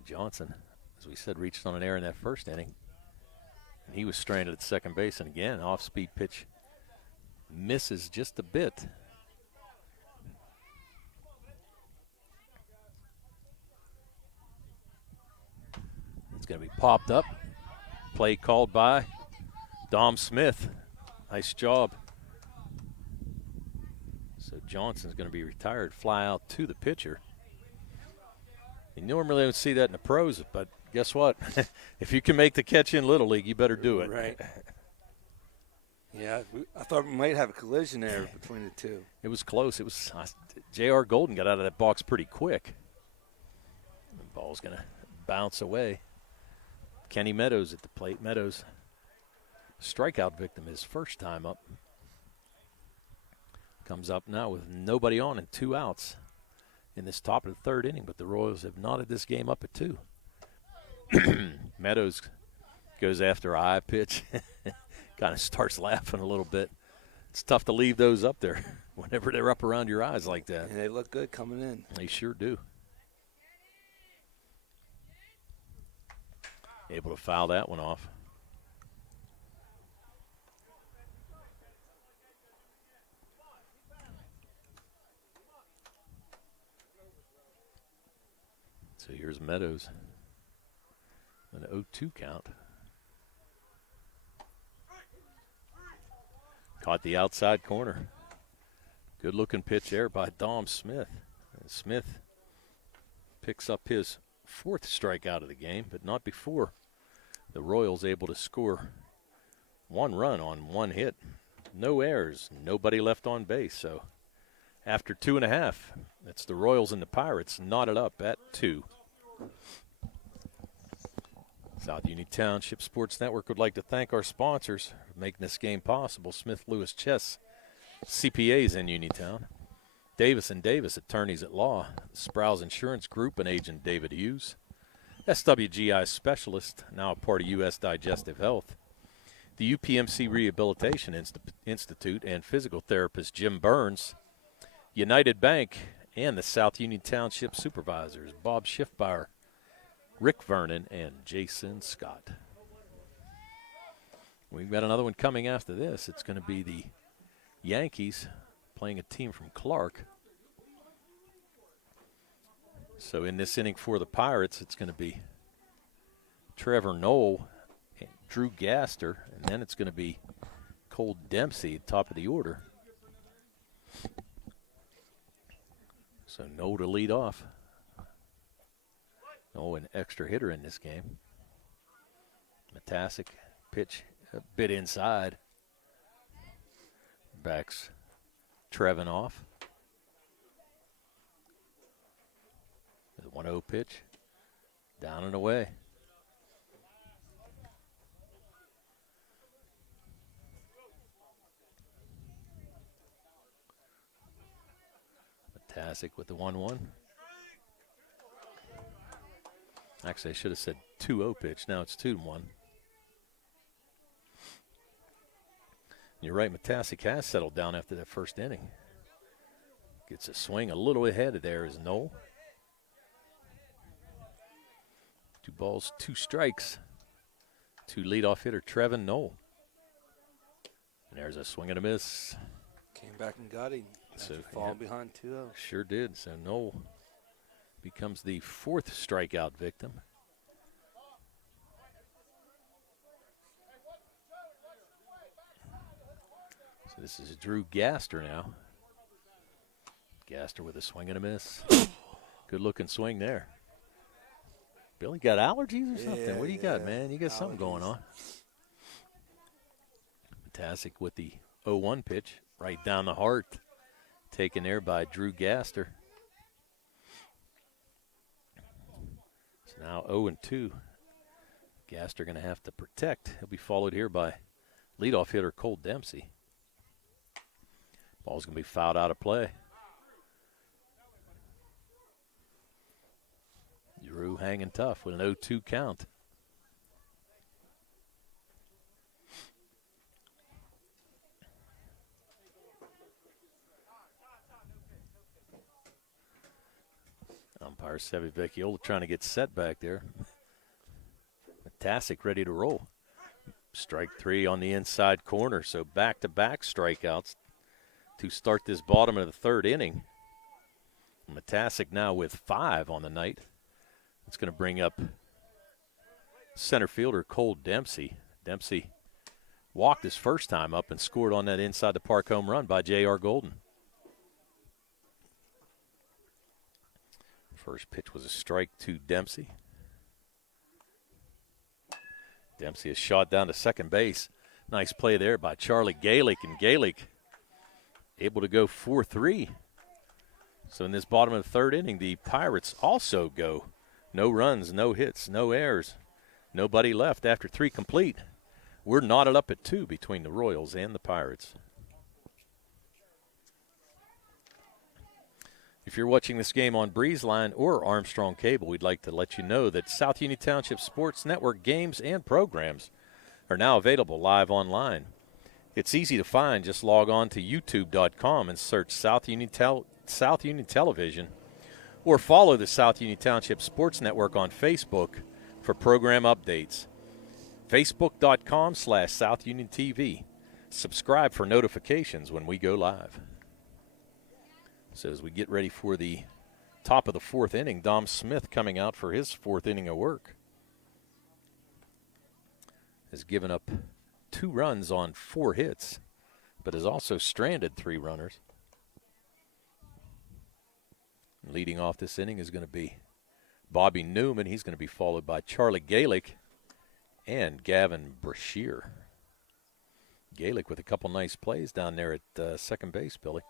Johnson, as we said, reached on an error in that first inning. And he was stranded at second base. And again, off-speed pitch misses just a bit. It's going to be popped up. Play called by Dom Smith. Nice job. So Johnson's going to be retired. Fly out to the pitcher. You normally don't see that in the pros, but guess what? If you can make the catch in Little League, you better do it. Right. Yeah, I thought we might have a collision there between the two. It was close. It was J.R. Golden got out of that box pretty quick. The ball's going to bounce away. Kenny Meadows at the plate. Meadows, strikeout victim his first time up. Comes up now with nobody on and 2 outs in this top of the third inning, but the Royals have knotted this game up at 2. Meadows goes after a high pitch, kind of starts laughing a little bit. It's tough to leave those up there whenever they're up around your eyes like that. And they look good coming in. They sure do. Able to foul that one off. So here's Meadows. An 0-2 count. Caught the outside corner. Good looking pitch there by Dom Smith. And Smith picks up his 4th strikeout of the game, but not before the Royals able to score 1 run on 1 hit. No errors, nobody left on base. So after 2.5, it's the Royals and the Pirates knotted up at 2. South Union Township Sports Network would like to thank our sponsors for making this game possible. Smith Lewis Chess, CPAs in Uniontown. Davis & Davis, attorneys at law. Sprouse Insurance Group and agent David Hughes. SWGI Specialist, now a part of U.S. Digestive Health. The UPMC Rehabilitation Institute and physical therapist Jim Burns. United Bank and the South Union Township Supervisors, Bob Schiffbauer, Rick Vernon, and Jason Scott. We've got another one coming after this. It's going to be the Yankees playing a team from Clark. So in this inning for the Pirates, it's going to be Trevor Knoll and Drew Gaster, and then it's going to be Cole Dempsey, top of the order. So Knoll to lead off. Knoll, an extra hitter in this game. Matasic pitch a bit inside. Backs Trevin off. The 1-0 pitch. Down and away. Matasic with the 1-1. Actually, I should have said 2-0 pitch. Now it's 2-1. You're right, Matasic has settled down after that first inning. Gets a swing a little ahead of there is Knoll. 2 balls, 2 strikes to leadoff hitter Trevin Knoll. And there's a swing and a miss. Came back and got him. So fall behind 2-0. Sure did. So Knoll becomes the 4th strikeout victim. So this is Drew Gaster now. Gaster with a swing and a miss. Good looking swing there. Billy got allergies or something? What do you got, man? You got something going on. Matasic with the 0-1 pitch right down the heart. Taken there by Drew Gaster. So now 0-2. Gaster going to have to protect. He'll be followed here by leadoff hitter Cole Dempsey. Ball's going to be fouled out of play. Drew hanging tough with an 0-2 count. Umpire Sevi Vecchiola trying to get set back there. Matasic ready to roll. Strike 3 on the inside corner, so back-to-back strikeouts to start this bottom of the 3rd inning. Matasic now with 5 on the night. It's going to bring up center fielder Cole Dempsey. Dempsey walked his first time up and scored on that inside the park home run by J.R. Golden. First pitch was a strike to Dempsey. Dempsey is shot down to second base. Nice play there by Charlie Galick, and Galick able to go 4-3. So in this bottom of the 3rd inning, the Pirates also go. No runs, no hits, no errors. Nobody left after 3 complete. We're knotted up at 2 between the Royals and the Pirates. If you're watching this game on Breezeline or Armstrong Cable, we'd like to let you know that South Union Township Sports Network games and programs are now available live online. It's easy to find. Just log on to youtube.com and search South Union Television, or follow the South Union Township Sports Network on Facebook for program updates. Facebook.com/South Union TV. Subscribe for notifications when we go live. So as we get ready for the top of the fourth inning, Dom Smith coming out for his fourth inning of work. Has given up 2 runs on 4 hits, but has also stranded 3 runners. Leading off this inning is going to be Bobby Newman. He's going to be followed by Charlie Galick and Gavin Brashear. Galick with a couple nice plays down there at second base, Billy.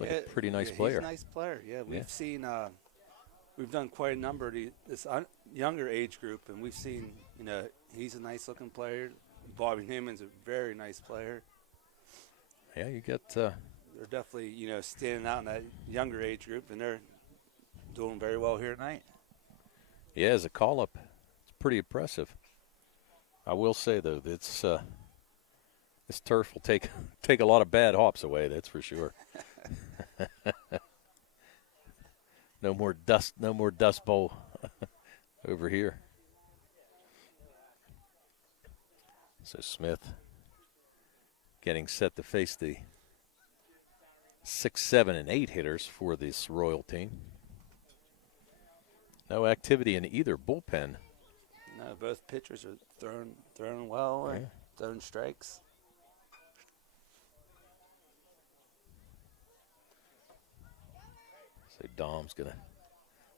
Looks like a pretty nice player. He's a nice player. Yeah, we've seen we've done quite a number of this younger age group, and we've seen, he's a nice-looking player. Bobby Newman's a very nice player. Yeah, you get they're definitely, standing out in that younger age group, and they're doing very well here tonight. Yeah, as a call-up, it's pretty impressive. I will say, though, this turf will take a lot of bad hops away, that's for sure. No more dust bowl over here. So Smith getting set to face the 6, 7, and 8 hitters for this Royal team. No activity in either bullpen. No, both pitchers are throwing well, and throwing strikes. So Dom's going to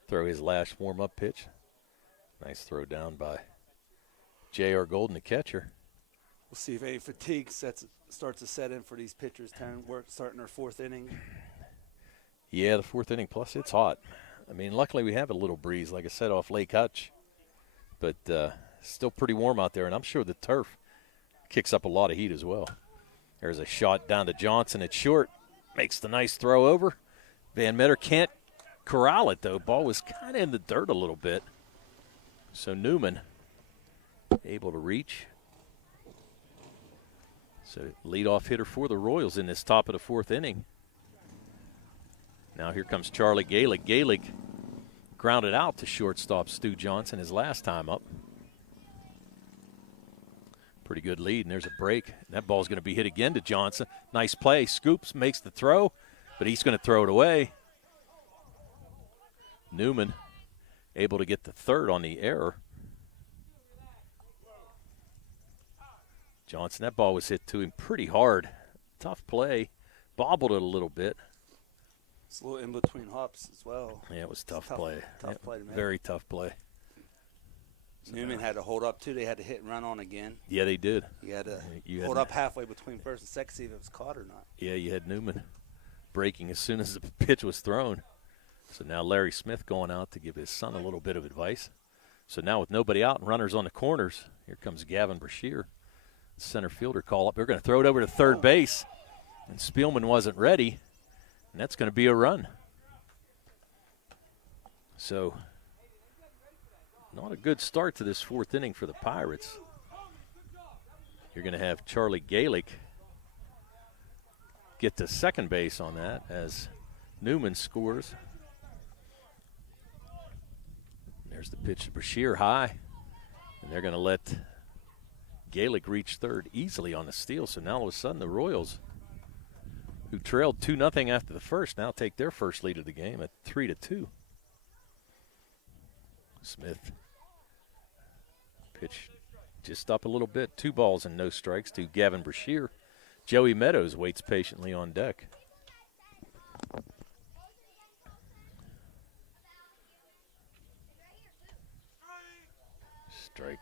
throw his last warm-up pitch. Nice throw down by J.R. Golden, the catcher. We'll see if any fatigue starts to set in for these pitchers starting their fourth inning. Yeah, the fourth inning, plus it's hot. I mean, luckily we have a little breeze, like I said, off Lake Hutch. But still pretty warm out there, and I'm sure the turf kicks up a lot of heat as well. There's a shot down to Johnson at short. Makes the nice throw over. Van Meter can't corral it, though. Ball was kind of in the dirt a little bit. So Newman able to reach. So leadoff hitter for the Royals in this top of the fourth inning. Now here comes Charlie Galick. Galick grounded out to shortstop Stu Johnson his last time up. Pretty good lead, and there's a break. That ball's going to be hit again to Johnson. Nice play. Scoops makes the throw, but he's going to throw it away. Newman able to get the third on the error. Johnson, that ball was hit to him pretty hard. Tough play. Bobbled it a little bit. It's a little in between hops as well. Yeah, it was tough play. Tough play to make. Very tough play. Newman had to hold up, too. They had to hit and run on again. Yeah, they did. He had to hold up halfway between first and second, see if it was caught or not. Yeah, you had Newman breaking as soon as the pitch was thrown. So now Larry Smith going out to give his son a little bit of advice. So now with nobody out and runners on the corners, here comes Gavin Brashear. Center fielder call up. They're going to throw it over to third base, and Spielman wasn't ready, and that's going to be a run. So not a good start to this fourth inning for the Pirates. You're going to have Charlie Galick get to second base on that as Newman scores. There's the pitch to Brashear high, and they're going to let Galick reached third easily on the steal, so now all of a sudden the Royals, who trailed 2-0 after the first, now take their first lead of the game at 3-2. Smith pitch just up a little bit. 2 balls and no strikes to Gavin Brashear. Joey Meadows waits patiently on deck. Strike.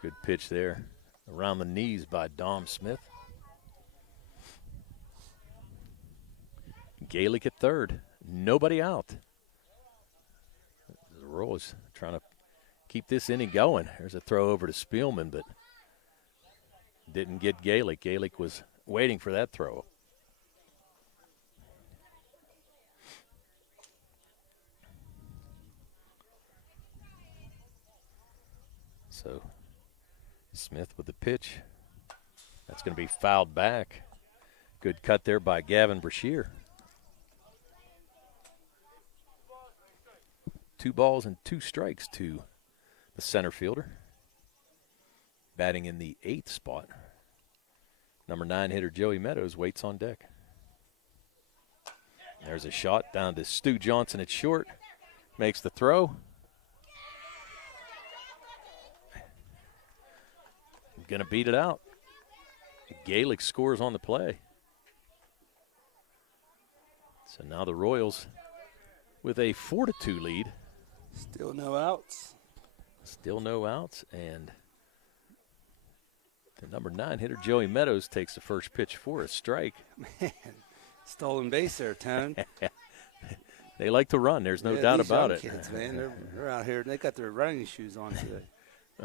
Good pitch there. Around the knees by Dom Smith. Galick at third. Nobody out. The Royals trying to keep this inning going. There's a throw over to Spielman, but didn't get Galick. Galick was waiting for that throw. Smith with the pitch. That's going to be fouled back. Good cut there by Gavin Brashear. 2 balls and 2 strikes to the center fielder. Batting in the 8th spot. Number 9 hitter Joey Meadows waits on deck. There's a shot down to Stu Johnson at short. Makes the throw. Going to beat it out. Gaelic scores on the play. So now the Royals with a 4-2 lead. Still no outs. Still no outs, and the number 9 hitter Joey Meadows takes the first pitch for a strike. Man, stolen base there, Tone. They like to run. There's no doubt about it. Kids, man, they're out here and they got their running shoes on today.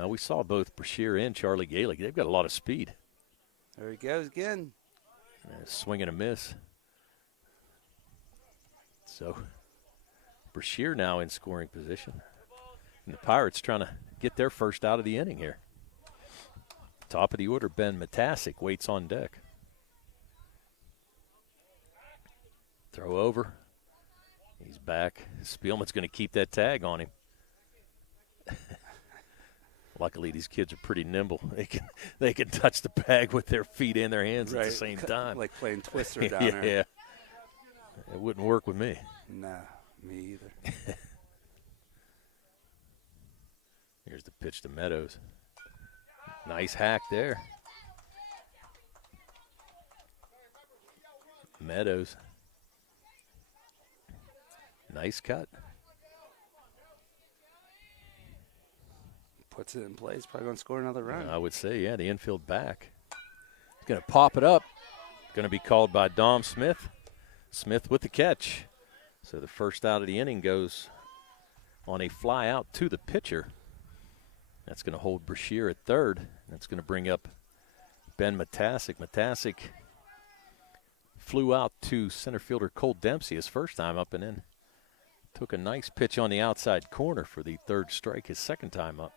We saw both Brashear and Charlie Gaelic. They've got a lot of speed. There he goes again. Swing and a miss. So Brashear now in scoring position. And the Pirates trying to get their first out of the inning here. Top of the order, Ben Matasic waits on deck. Throw over. He's back. Spielman's going to keep that tag on him. Luckily, these kids are pretty nimble. They can touch the bag with their feet and their hands at the same time. Like playing Twister down there. Yeah. It wouldn't work with me. Nah, me either. Here's the pitch to Meadows. Nice hack there. Meadows. Nice cut. Puts it in place. Probably going to score another run. I would say, yeah, the infield back. He's going to pop it up. Going to be called by Dom Smith. Smith with the catch. So the first out of the inning goes on a fly out to the pitcher. That's going to hold Brashear at third. That's going to bring up Ben Matasic. Matasic flew out to center fielder Cole Dempsey his first time up and in. Took a nice pitch on the outside corner for the third strike his second time up.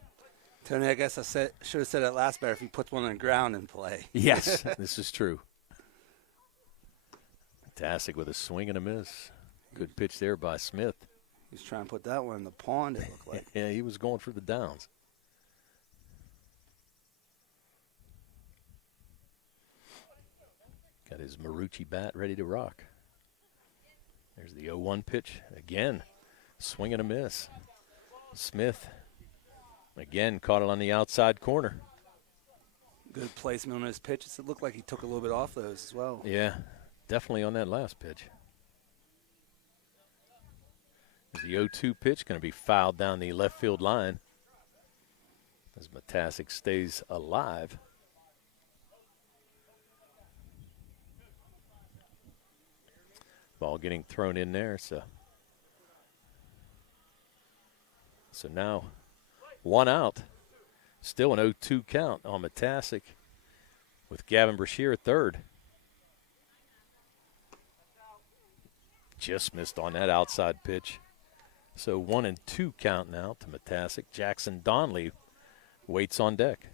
Tony, I guess I should have said that last batter if he puts one on the ground in play. Yes, this is true. Matasic with a swing and a miss. Good pitch there by Smith. He's trying to put that one in the pond, it looked like. Yeah, he was going for the downs. Got his Marucci bat ready to rock. There's the 0-1 pitch. Again, swing and a miss. Smith, again, caught it on the outside corner. Good placement on his pitches. It looked like he took a little bit off those as well. Yeah, definitely on that last pitch. There's the 0-2 pitch, going to be fouled down the left field line as Matasic stays alive. Ball getting thrown in there, so now 1 out. Still an 0-2 count on Matasic with Gavin Brashear at third. Just missed on that outside pitch. So 1-2 count now to Matasic. Jackson Donley waits on deck.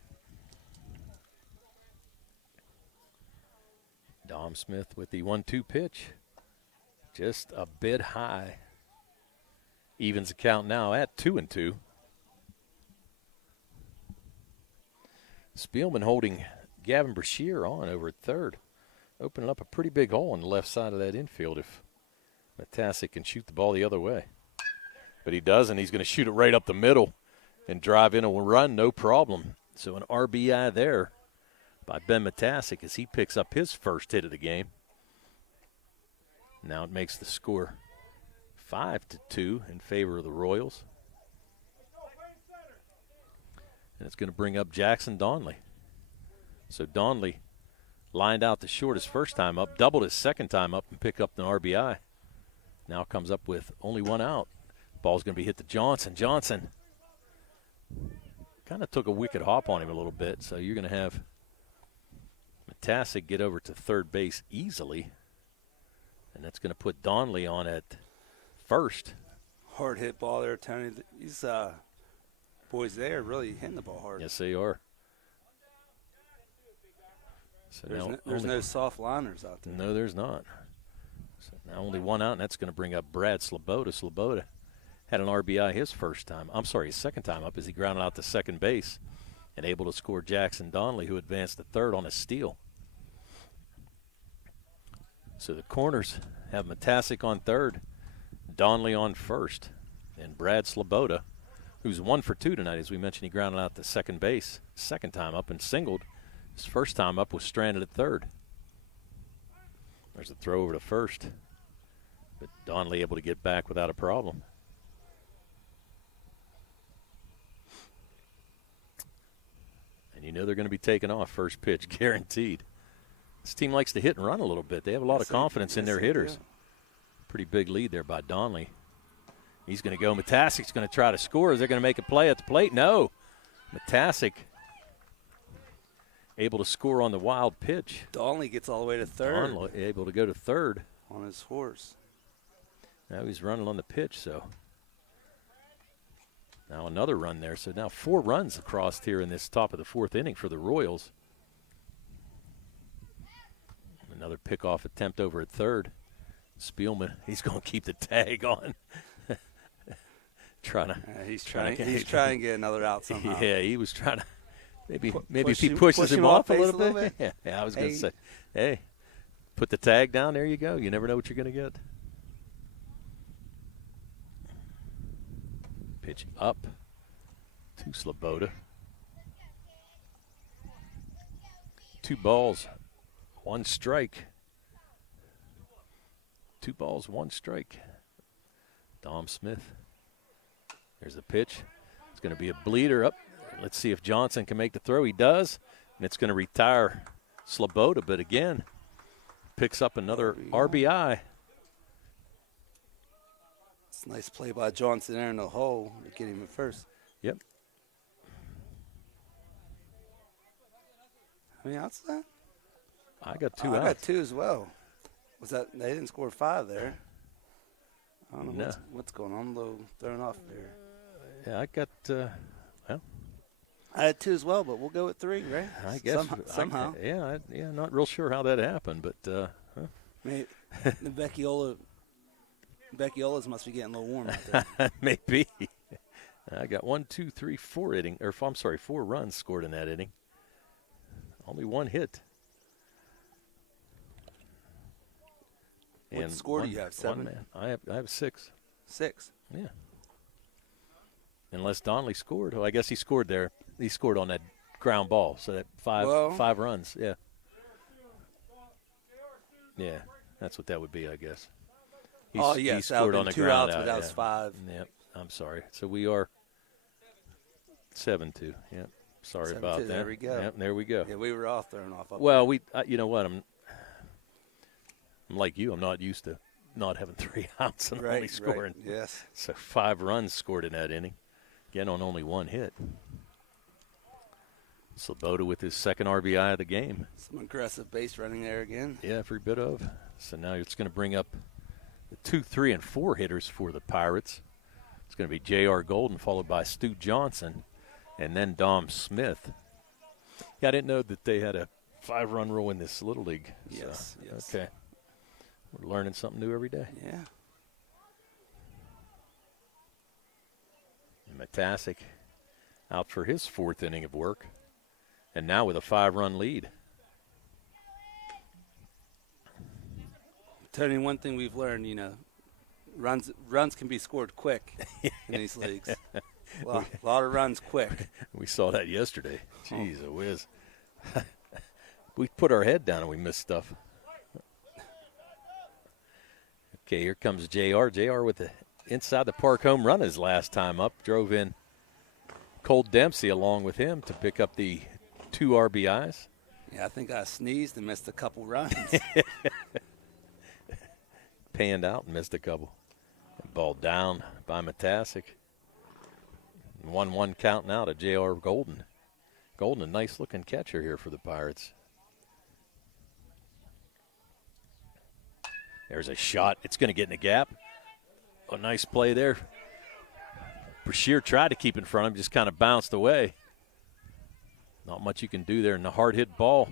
Dom Smith with the 1-2 pitch. Just a bit high. Evens the count now at 2-2. Spielman holding Gavin Brashear on over at third. Opening up a pretty big hole on the left side of that infield if Matasic can shoot the ball the other way. But he doesn't. He's going to shoot it right up the middle and drive in a run, no problem. So an RBI there by Ben Matasic as he picks up his first hit of the game. Now it makes the score 5-2 in favor of the Royals. And it's going to bring up Jackson Donley. So Donley lined out the short his first time up, doubled his second time up, and picked up an RBI. Now comes up with only 1 out. Ball's going to be hit to Johnson. Johnson kind of took a wicked hop on him a little bit, so you're going to have Matasic get over to third base easily. And that's going to put Donley on at first. Hard hit ball there, Tony. These boys there really hitting the ball hard. Yes, they are. So there's no soft liners out there. No, there's not. So now only one out, and that's going to bring up Brad Sloboda. Sloboda had an RBI his second time up as he grounded out to second base and able to score Jackson Donnelly, who advanced to third on a steal. So the corners have Matasic on third, Donnelly on first, and Brad Sloboda, who's 1 for 2 tonight. As we mentioned, he grounded out to second base second time up and singled. His first time up was stranded at third. There's a throw over to first, but Donnelly able to get back without a problem. And you know they're going to be taking off first pitch, guaranteed. This team likes to hit and run a little bit. They have a lot of confidence in their hitters. Pretty big lead there by Donnelly. He's going to go. Matasic's going to try to score. Is they going to make a play at the plate? No. Matasic able to score on the wild pitch. Donnelly gets all the way to third. Donnelly able to go to third. On his horse. Now he's running on the pitch, so now another run there. So now 4 runs across here in this top of the 4th inning for the Royals. Another pickoff attempt over at third. Spielman, he's going to keep the tag on. He's trying to get another out somehow. Yeah, he was trying to. Maybe if he pushes him off a little bit. Yeah, I was going to say, hey, put the tag down. There you go. You never know what you're going to get. Pitching up to Sloboda. 2 balls, 1 strike. 2 balls, 1 strike. Dom Smith. There's the pitch. It's going to be a bleeder up. Let's see if Johnson can make the throw. He does. And it's going to retire Sloboda, but again, picks up another RBI. It's a nice play by Johnson there in the hole to get him at first. Yep. How many outs is that? I got 2 outs. I got 2 as well. Was that they didn't score 5 there? I don't know what's going on. I'm a little thrown off there. Yeah, I got I had 2 as well, but we'll go with 3, right? I guess somehow. Not real sure how that happened, but maybe the Becciolas must be getting a little warm out there. Maybe. I got 4 runs scored in that inning. Only 1 hit. What score do you have? 7? 1 man. I have 6. 6. Yeah. Unless Donnelly scored. Oh, I guess he scored there. He scored on that ground ball. So that 5 runs. Yeah. Yeah. That's what that would be, I guess. He scored on the 2 ground outs, but that was 5. Yep. I'm sorry. So we are 7-2. Yep. Sorry about that. There we go. Yep, there we go. Yeah, we were all thrown off. Well, you know what? I'm like you. I'm not used to not having 3 outs and only scoring. Right. Yes. So 5 runs scored in that inning. Again, on only 1 hit. Sloboda with his 2nd RBI of the game. Some aggressive base running there again. Yeah, every bit of. So now it's going to bring up the 2, 3, and 4 hitters for the Pirates. It's going to be J.R. Golden, followed by Stu Johnson, and then Dom Smith. Yeah, I didn't know that they had a 5-run rule in this Little League. Yes, yes. Okay. We're learning something new every day. Yeah. And Matasic out for his 4th inning of work, and now with a 5-run lead. Tony, one thing we've learned, runs can be scored quick in these leagues. A lot of runs quick. We saw that yesterday. Jeez, a whiz. We put our head down and we missed stuff. Okay, here comes JR. JR with the inside the park home run his last time up. Drove in Cole Dempsey along with him to pick up the 2 RBIs. Yeah, I think I sneezed and missed a couple runs. Panned out and missed a couple. Ball down by Matasic. 1-1 count now to J.R. Golden. Golden, a nice-looking catcher here for the Pirates. There's a shot. It's going to get in the gap. A nice play there. Brashear tried to keep in front of him, just kind of bounced away. Not much you can do there in the hard-hit ball.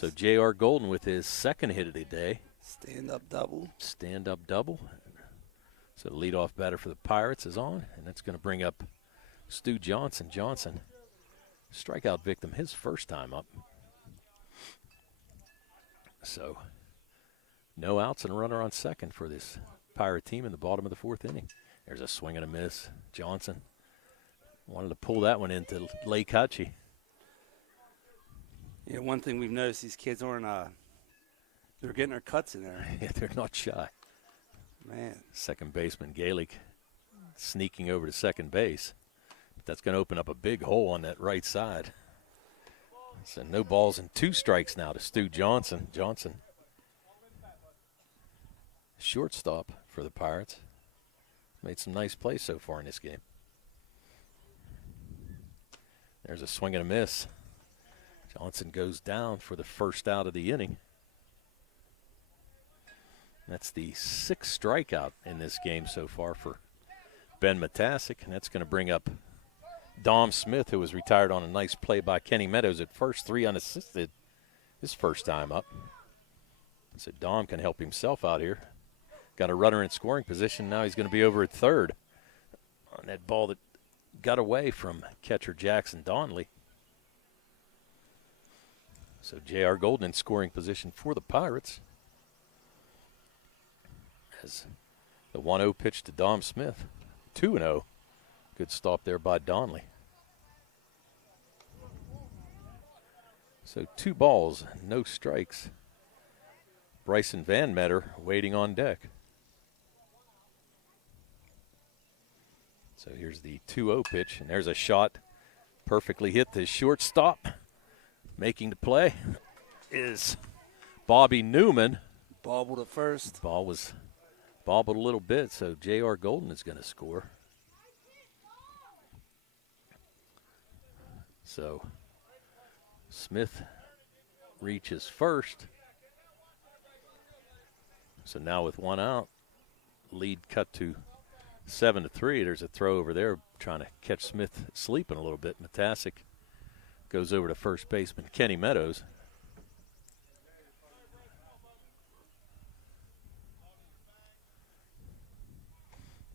So J.R. Golden with his second hit of the day. Stand-up double. Stand-up double. So the leadoff batter for the Pirates is on, and that's going to bring up Stu Johnson. Johnson, strikeout victim, his first time up. So no outs and a runner on second for this Pirate team in the bottom of the fourth inning. There's a swing and a miss. Johnson wanted to pull that one into Lake Hutchie. Yeah, one thing we've noticed, these kids aren't they're getting their cuts in there. Yeah, they're not shy. Man. Second baseman Galick sneaking over to second base. But that's going to open up a big hole on that right side. So no balls and 2 strikes now to Stu Johnson. Johnson, shortstop for the Pirates. Made some nice plays so far in this game. There's a swing and a miss. Johnson goes down for the first out of the inning. That's the 6th strikeout in this game so far for Ben Matasic, and that's going to bring up Dom Smith, who was retired on a nice play by Kenny Meadows at first, 3 unassisted his first time up. So Dom can help himself out here. Got a runner in scoring position. Now he's going to be over at third on that ball that got away from catcher Jackson Donnelly. So J.R. Golden in scoring position for the Pirates. As the 1-0 pitch to Dom Smith. 2-0. Good stop there by Donnelly. So 2 balls, no strikes. Bryson Van Meter waiting on deck. So here's the 2-0 pitch, and there's a shot perfectly hit to shortstop. Making the play is Bobby Newman. Bobbled at first. Ball was bobbled a little bit, so J.R. Golden is going to score. So Smith reaches first. So now with 1 out, lead cut to 7-3. There's a throw over there trying to catch Smith sleeping a little bit. Matasic goes over to first baseman Kenny Meadows.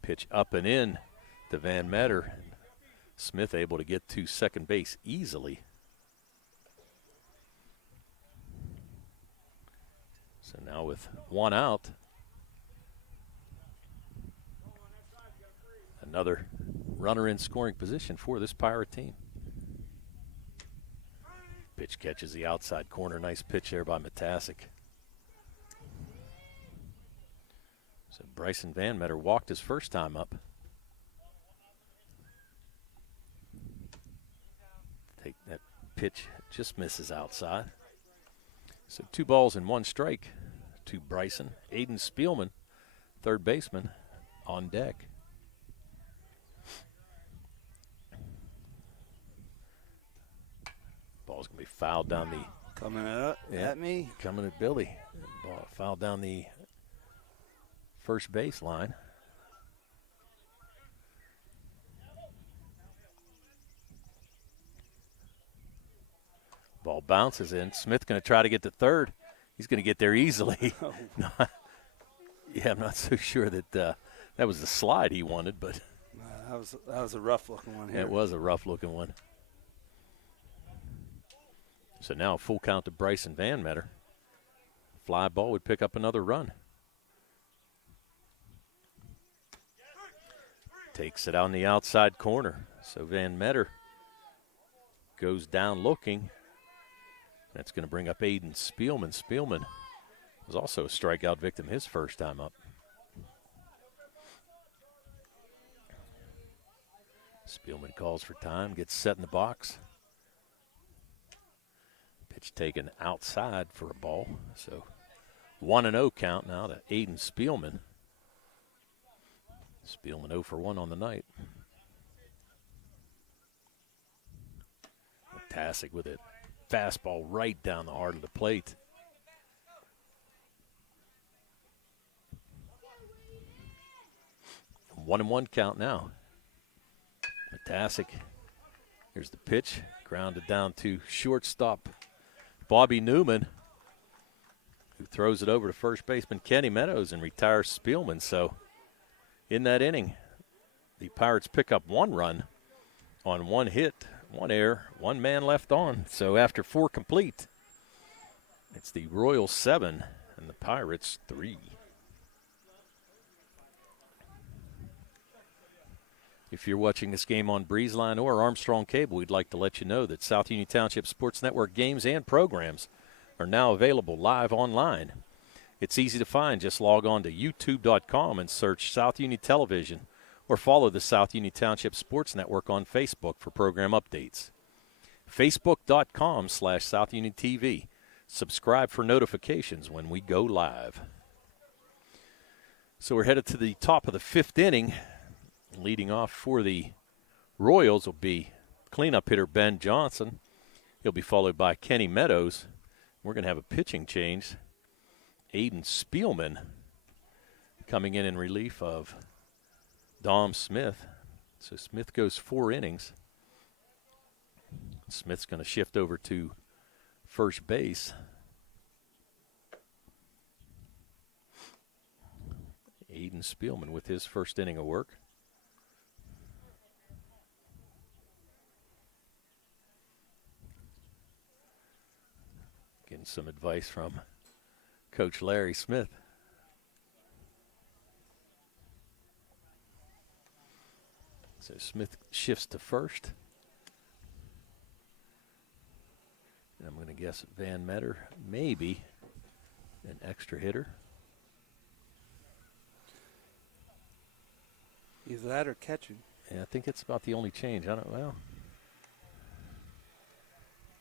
Pitch up and in to Van Meter. Smith able to get to second base easily. So now with 1 out, another runner in scoring position for this Pirate team. Pitch catches the outside corner. Nice pitch there by Matasic. So Bryson Van Meter walked his first time up. Take that pitch, just misses outside. So 2 balls and 1 strike to Bryson. Aiden Spielman, third baseman, on deck. Ball's going to be fouled down the... Coming up at me. Coming at Billy. Ball fouled down the first base line. Ball bounces in. Smith going to try to get to third. He's going to get there easily. Oh. Yeah, I'm not so sure that that was the slide he wanted, but That was a rough-looking one here. it was a rough-looking one. So now a full count to Bryson Van Meter. Fly ball would pick up another run. Takes it on the outside corner. So Van Meter goes down looking. That's going to bring up Aiden Spielman. Spielman was also a strikeout victim his first time up. Spielman calls for time, gets set in the box. Pitch taken outside for a ball. So 1-0 count now to Aiden Spielman. Spielman 0 for 1 on the night. Matasic with it. Fastball right down the heart of the plate. One and 1 count now. Matasic. Here's the pitch. Grounded down to shortstop. Bobby Newman, who throws it over to first baseman Kenny Meadows and retires Spielman. So in that inning, the Pirates pick up 1 run on 1 hit, 1 error, 1 man left on. So after 4 complete, it's the Royals 7 and the Pirates 3. If you're watching this game on Breezeline or Armstrong Cable, we'd like to let you know that South Union Township Sports Network games and programs are now available live online. It's easy to find. Just log on to youtube.com and search South Union Television or follow the South Union Township Sports Network on Facebook for program updates. Facebook.com/South Union TV. Subscribe for notifications when we go live. So we're headed to the top of the 5th inning. Leading off for the Royals will be cleanup hitter Ben Johnson. He'll be followed by Kenny Meadows. We're going to have a pitching change. Aiden Spielman coming in relief of Dom Smith. So Smith goes 4 innings. Smith's going to shift over to first base. Aiden Spielman with his first inning of work. Getting some advice from Coach Larry Smith. So Smith shifts to first. And I'm going to guess Van Meter, maybe an extra hitter. Either that or catching. Yeah, I think it's about the only change. Well.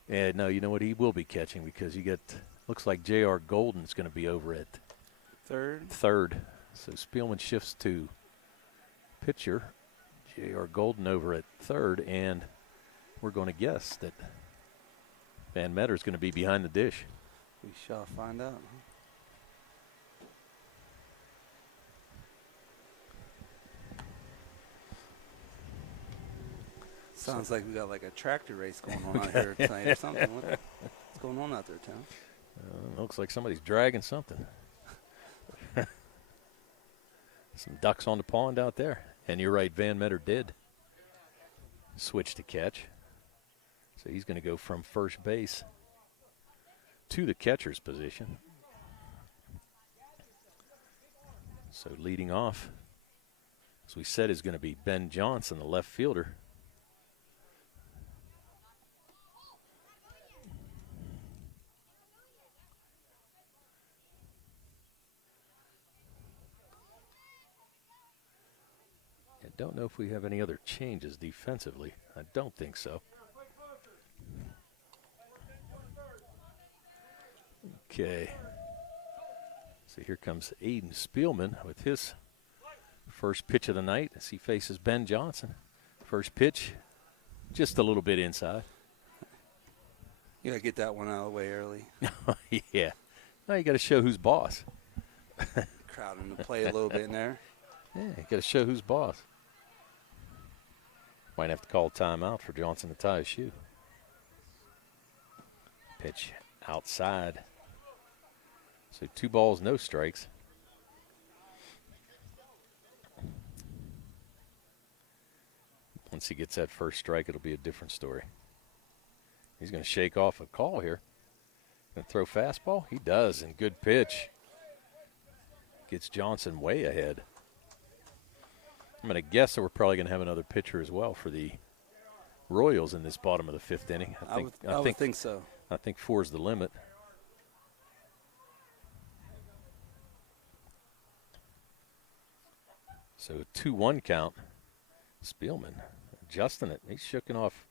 Yeah, no, you know what? He will be catching because you get, looks like J.R. Golden's going to be over at third. So Spielman shifts to pitcher. J.R. Golden over at third, and we're going to guess that Van Meter is going to be behind the dish. We shall find out. Sounds like we got like a tractor race going on out here tonight or something. What's going on out there, Tom? Looks like somebody's dragging something. Some ducks on the pond out there. And you're right, Van Meter did switch to catch. So he's going to go from first base to the catcher's position. So leading off, as we said, is going to be Ben Johnson, the left fielder. Don't know if we have any other changes defensively. I don't think so. Okay. So here comes Aiden Spielman with his first pitch of the night as he faces Ben Johnson. First pitch, just a little bit inside. You got to get that one out of the way early. Yeah. Now you got to show who's boss. Crowd him to play a little bit in there. Yeah, you got to show who's boss. Might have to call a timeout for Johnson to tie his shoe. Pitch outside. So 2 balls, no strikes. Once he gets that first strike, it'll be a different story. He's going to shake off a call here. Going to throw fastball? He does, and good pitch. Gets Johnson way ahead. I'm going to guess that we're probably going to have another pitcher as well for the Royals in this bottom of the 5th inning. I would think so. I think 4 is the limit. So a 2-1 count. Spielman adjusting it. He's shooking off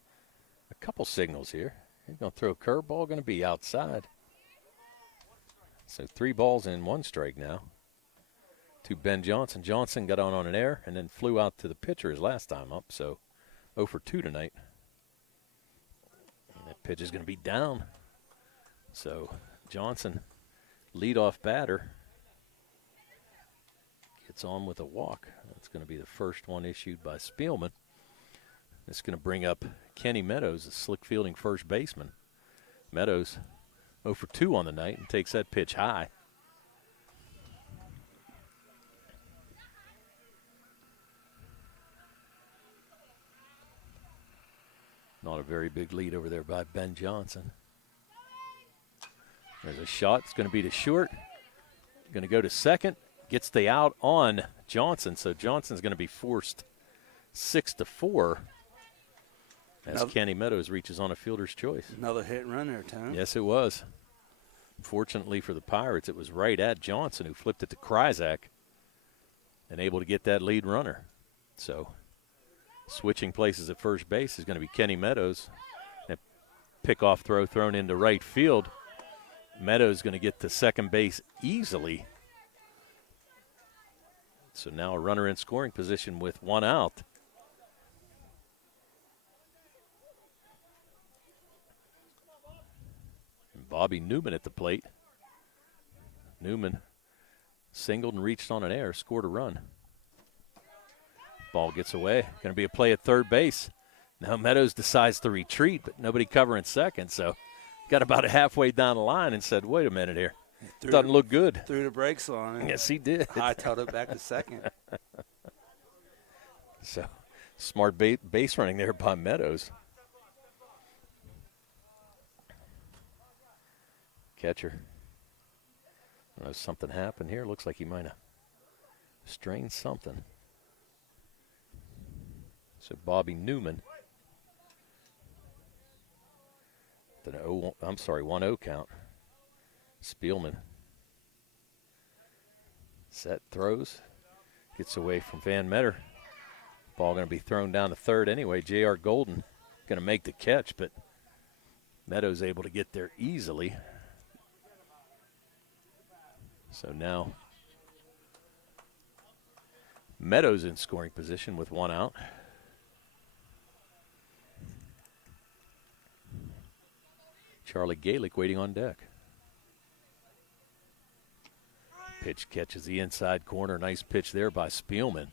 a couple signals here. He's going to throw a curveball, going to be outside. So 3 balls and 1 strike now to Ben Johnson. Johnson got on an error and then flew out to the pitcher his last time up. So 0 for 2 tonight. And that pitch is going to be down. So Johnson, leadoff batter, gets on with a walk. That's going to be the first one issued by Spielman. It's going to bring up Kenny Meadows, the slick fielding first baseman. Meadows 0 for 2 on the night and takes that pitch high. Not a very big lead over there by Ben Johnson. There's a shot. It's going to be to short. Going to go to second. Gets the out on Johnson. So Johnson's going to be forced 6-4 as Kenny Meadows reaches on a fielder's choice. Another hit and run there, Tom. Yes, it was. Fortunately for the Pirates, it was right at Johnson who flipped it to Kryzak and able to get that lead runner. So switching places at first base is going to be Kenny Meadows. A pickoff throw thrown into right field. Meadows going to get to second base easily. So now a runner in scoring position with 1 out. And Bobby Newman at the plate. Newman singled and reached on an error, scored a run. Ball gets away. Going to be a play at third base. Now Meadows decides to retreat, but nobody covering second, so got about halfway down the line and said, wait a minute here. Doesn't look good. Threw the brakes on it. Yes, he did. Hightailed it back to second. So smart base running there by Meadows. Catcher. I don't know, something happened here. Looks like he might have strained something. So Bobby Newman. An 1-0 count. Spielman. Set, throws. Gets away from Van Meter. Ball going to be thrown down to third anyway. J.R. Golden going to make the catch, but Meadows able to get there easily. So now Meadows in scoring position with 1 out. Charlie Galick waiting on deck. Pitch catches the inside corner. Nice pitch there by Spielman.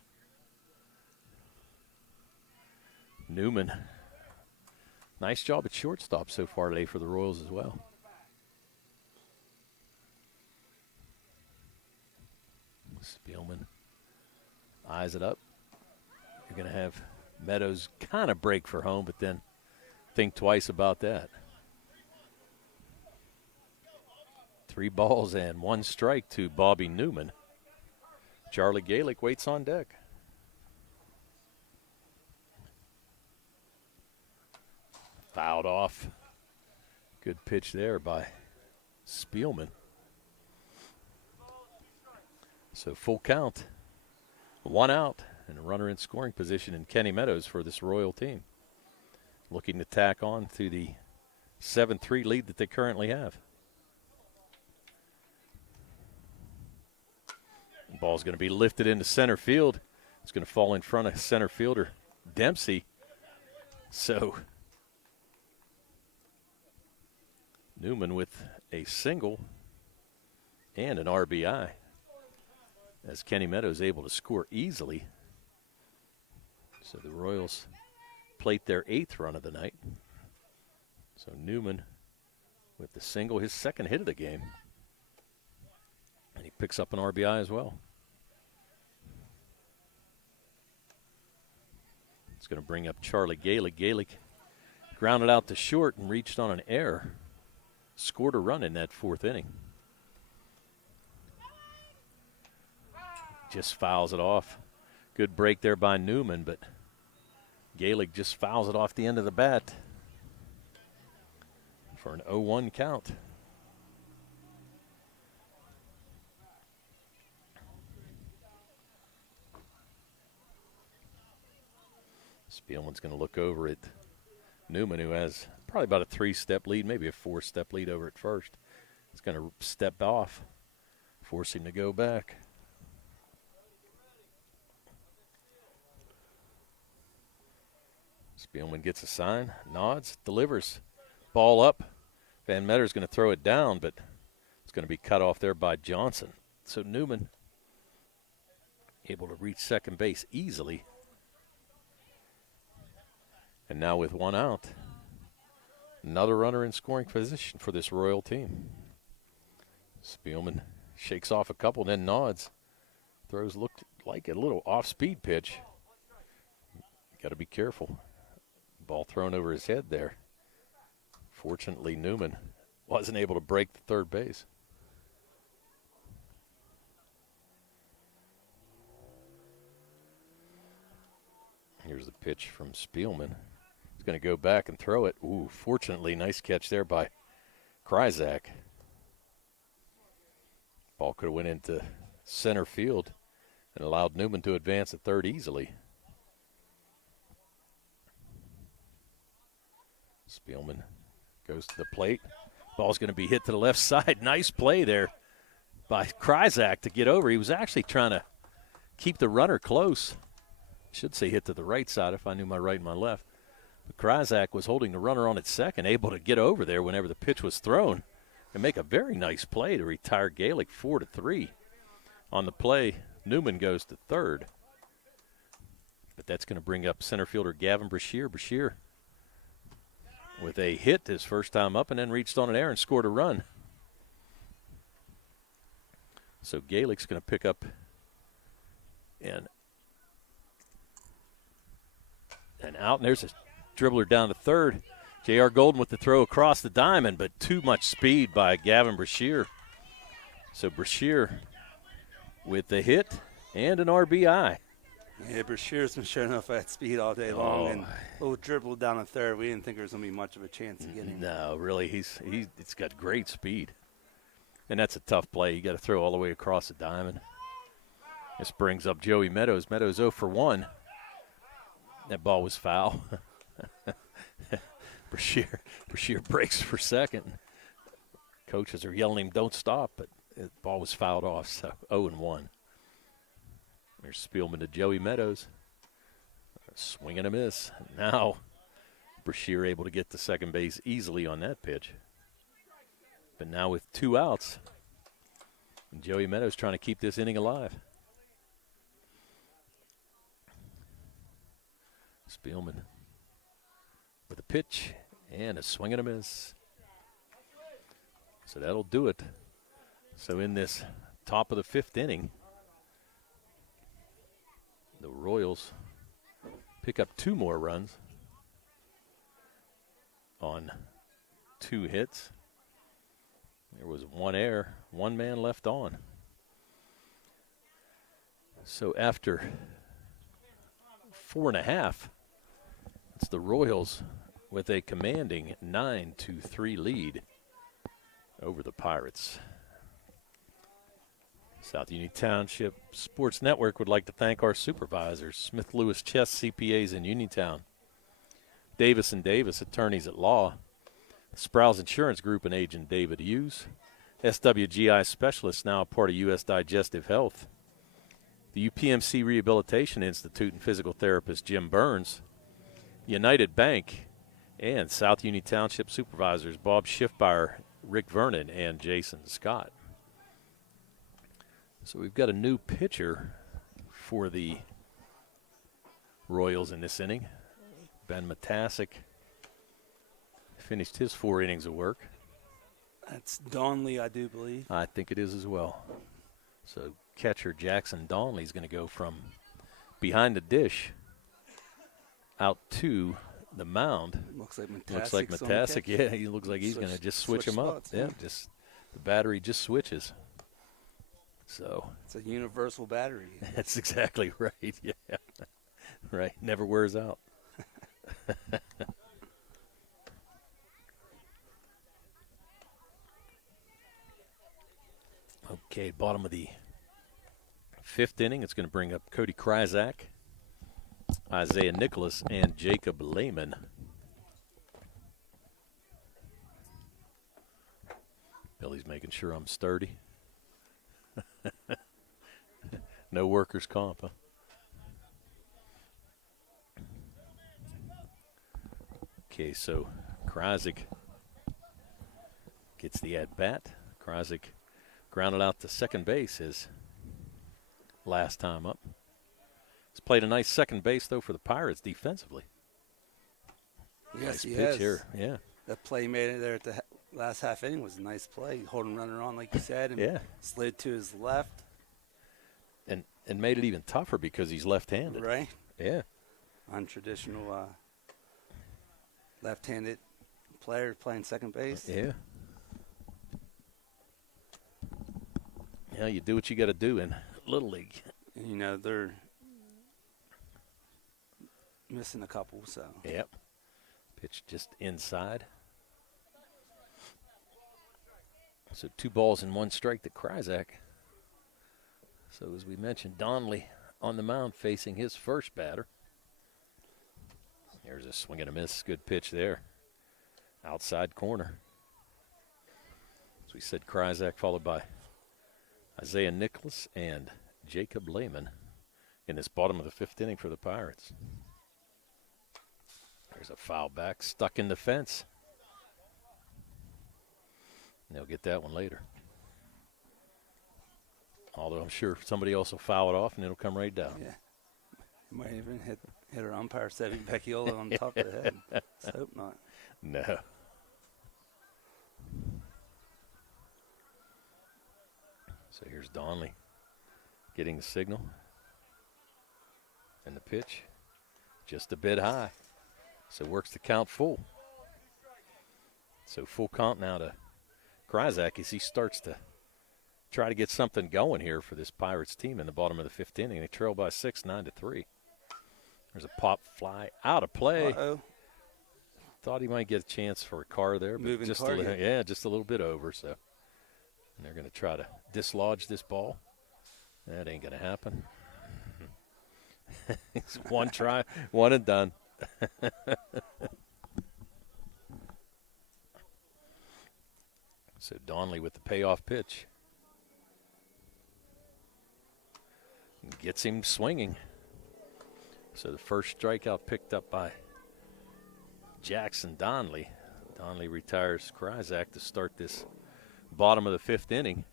Newman. Nice job at shortstop so far today for the Royals as well. Spielman eyes it up. You're going to have Meadows kind of break for home, but then think twice about that. 3 balls and 1 strike to Bobby Newman. Charlie Galick waits on deck. Fouled off. Good pitch there by Spielman. So full count. 1 out and a runner in scoring position in Kenny Meadows for this Royal team. Looking to tack on to the 7-3 lead that they currently have. The ball's going to be lifted into center field. It's going to fall in front of center fielder Dempsey. So Newman with a single and an RBI as Kenny Meadows able to score easily. So the Royals plate their 8th run of the night. So Newman with the single, his second hit of the game. And he picks up an RBI as well. It's going to bring up Charlie Galick. Galick grounded out to short and reached on an error. Scored a run in that 4th inning. Just fouls it off. Good break there by Newman, but Galick just fouls it off the end of the bat for an 0-1 count. Spielman's going to look over at Newman, who has probably about a 3-step lead, maybe a 4-step lead over at first. He's going to step off, force him to go back. Spielman gets a sign, nods, delivers. Ball up. Van Metter's going to throw it down, but it's going to be cut off there by Johnson. So Newman able to reach second base easily. And now with 1 out, Another runner in scoring position for this Royal team. Spielman shakes off a couple, then nods. Throws looked like a little off-speed pitch. Got to be careful. Ball thrown over his head there. Fortunately, Newman wasn't able to break the third base. Here's the pitch from Spielman. He's going to go back and throw it. Ooh, fortunately, nice catch there by Kryzak. Ball could have went into center field and allowed Newman to advance at third easily. Spielman goes to the plate. Ball's going to be hit to the left side. Nice play there by Kryzak to get over. He was actually trying to keep the runner close. Should say hit to the right side if I knew my right and my left. But Kryzak was holding the runner on at second, able to get over there whenever the pitch was thrown and make a very nice play to retire Gaelic 4-3. On the play, Newman goes to third. But that's going to bring up center fielder Gavin Brashear. Brashear with a hit his first time up and then reached on an error and scored a run. So Gaelic's going to pick up and out, and there's a dribbler down to third. J.R. Golden with the throw across the diamond, but too much speed by Gavin Brashear. So Brashear with the hit and an RBI. Yeah, Brashear's been showing off that speed all day long, and a little dribble down to third. We didn't think there was going to be much of a chance of getting him. No, really, he's got great speed. And that's a tough play. You got to throw all the way across the diamond. This brings up Joey Meadows. Meadows 0 for 1. That ball was foul. Brashear breaks for second. Coaches are yelling him, don't stop, but the ball was fouled off, so 0-1. There's Spielman to Joey Meadows. Swing and a miss. Now Brashear able to get to second base easily on that pitch. But now with 2 outs, Joey Meadows trying to keep this inning alive. Spielman with a pitch and a swing and a miss. So that'll do it. So in this top of the 5th inning, the Royals pick up 2 more runs on 2 hits. There was 1 error, 1 man left on. So after 4.5, it's the Royals with a commanding 9-3 lead over the Pirates. South Union Township Sports Network would like to thank our supervisors, Smith Lewis Chess CPAs in Uniontown, Davis & Davis Attorneys at Law, Sprouse Insurance Group and agent David Hughes, SWGI Specialists, now a part of U.S. Digestive Health, the UPMC Rehabilitation Institute and physical therapist Jim Burns, United Bank, and South Union Township supervisors Bob Schiffbauer, Rick Vernon, and Jason Scott. So we've got a new pitcher for the Royals in this inning. Ben Matasic finished his 4 innings of work. That's Donley, I do believe. I think it is as well. So catcher Jackson Donley is going to go from behind the dish out to the mound. Looks like Matasic. Yeah, he looks like he's going to just switch him up. Spots, yeah, just the battery just switches. So it's a universal battery. That's exactly right. Yeah, right. Never wears out. Okay, bottom of the 5th inning. It's going to bring up Cody Kryzak, Isaiah Nicholas, and Jacob Lehman. Billy's making sure I'm sturdy. No workers' comp, huh? Okay, so Kryzak gets the at-bat. Kryzak grounded out to second base his last time up. He's played a nice second base, though, for the Pirates defensively. Yes, nice he pitch has. here. Yeah. That play made it there at the last half inning was a nice play. Holding runner on, like you said, and Yeah. slid to his left. And made it even tougher because he's left-handed. Right. Yeah. Untraditional left-handed player playing second base. Yeah. Yeah, you do what you got to do in Little League. And, you know, they're missing a couple, so. Yep. Pitch just inside. So 2 balls and 1 strike to Kryzak. So as we mentioned, Donnelly on the mound facing his first batter. There's a swing and a miss. Good pitch there. Outside corner. As we said, Kryzak followed by Isaiah Nicholas and Jacob Lehman in this bottom of the 5th inning for the Pirates. There's a foul back, stuck in the fence. And they'll get that one later. Although I'm sure somebody else will foul it off and it'll come right down. Yeah. Might even hit our umpire, Sevi Becchiola, on top of the head. Let's hope not. No. So here's Donnelly getting the signal. And the pitch just a bit high. So works the count full. So full count now to Kryzak as he starts to try to get something going here for this Pirates team in the bottom of the 5th inning. They trail by 6, 9-3. There's a pop fly out of play. Uh-oh. Thought he might get a chance for a car there, but Moving just target. just a little bit over. So, and they're going to try to dislodge this ball. That ain't going to happen. It's one try, one and done. So Donnelly with the payoff pitch. Gets him swinging. So the first strikeout picked up by Jackson Donnelly. Donnelly retires Kryzak to start this bottom of the 5th inning.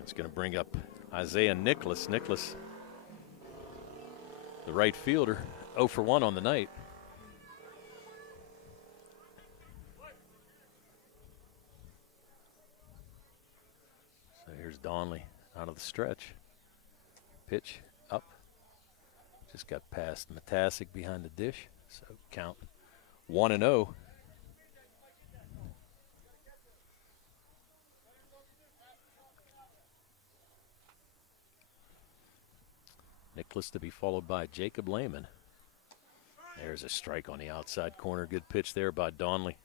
It's going to bring up Isaiah Nicholas. Nicholas, the right fielder, 0 for 1 on the night. So here's Donnelly out of the stretch. Pitch up. Just got past Matasic behind the dish. So count 1-0. Nicholas to be followed by Jacob Lehman. There's a strike on the outside corner. Good pitch there by Donnelly.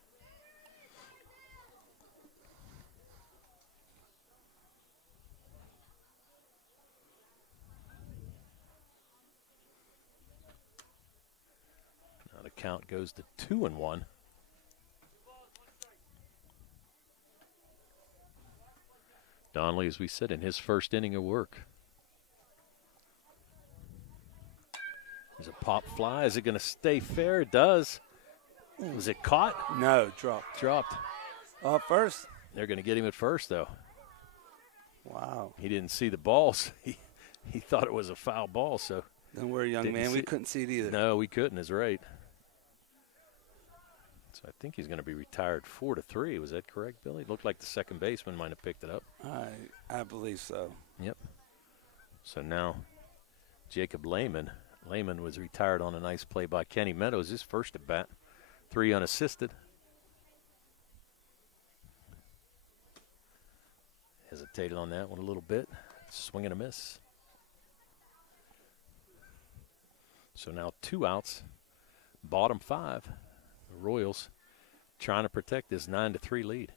Now the count goes to 2-1. Donnelly, as we said, in his first inning of work. There's a pop fly. Is it going to stay fair? It does. Was it caught? No, dropped. Dropped. First. They're going to get him at first, though. Wow. He didn't see the balls. He thought it was a foul ball, so. Don't worry, young man. We couldn't see it either. No, we couldn't. Is right. So I think he's going to be retired 4-3. Was that correct, Billy? It looked like the second baseman might have picked it up. I believe so. Yep. So now Jacob Lehman. Lehman was retired on a nice play by Kenny Meadows, his first at bat, 3 unassisted. Hesitated on that one a little bit. Swing and a miss. So now 2 outs, bottom 5. The Royals trying to protect this 9-3 lead.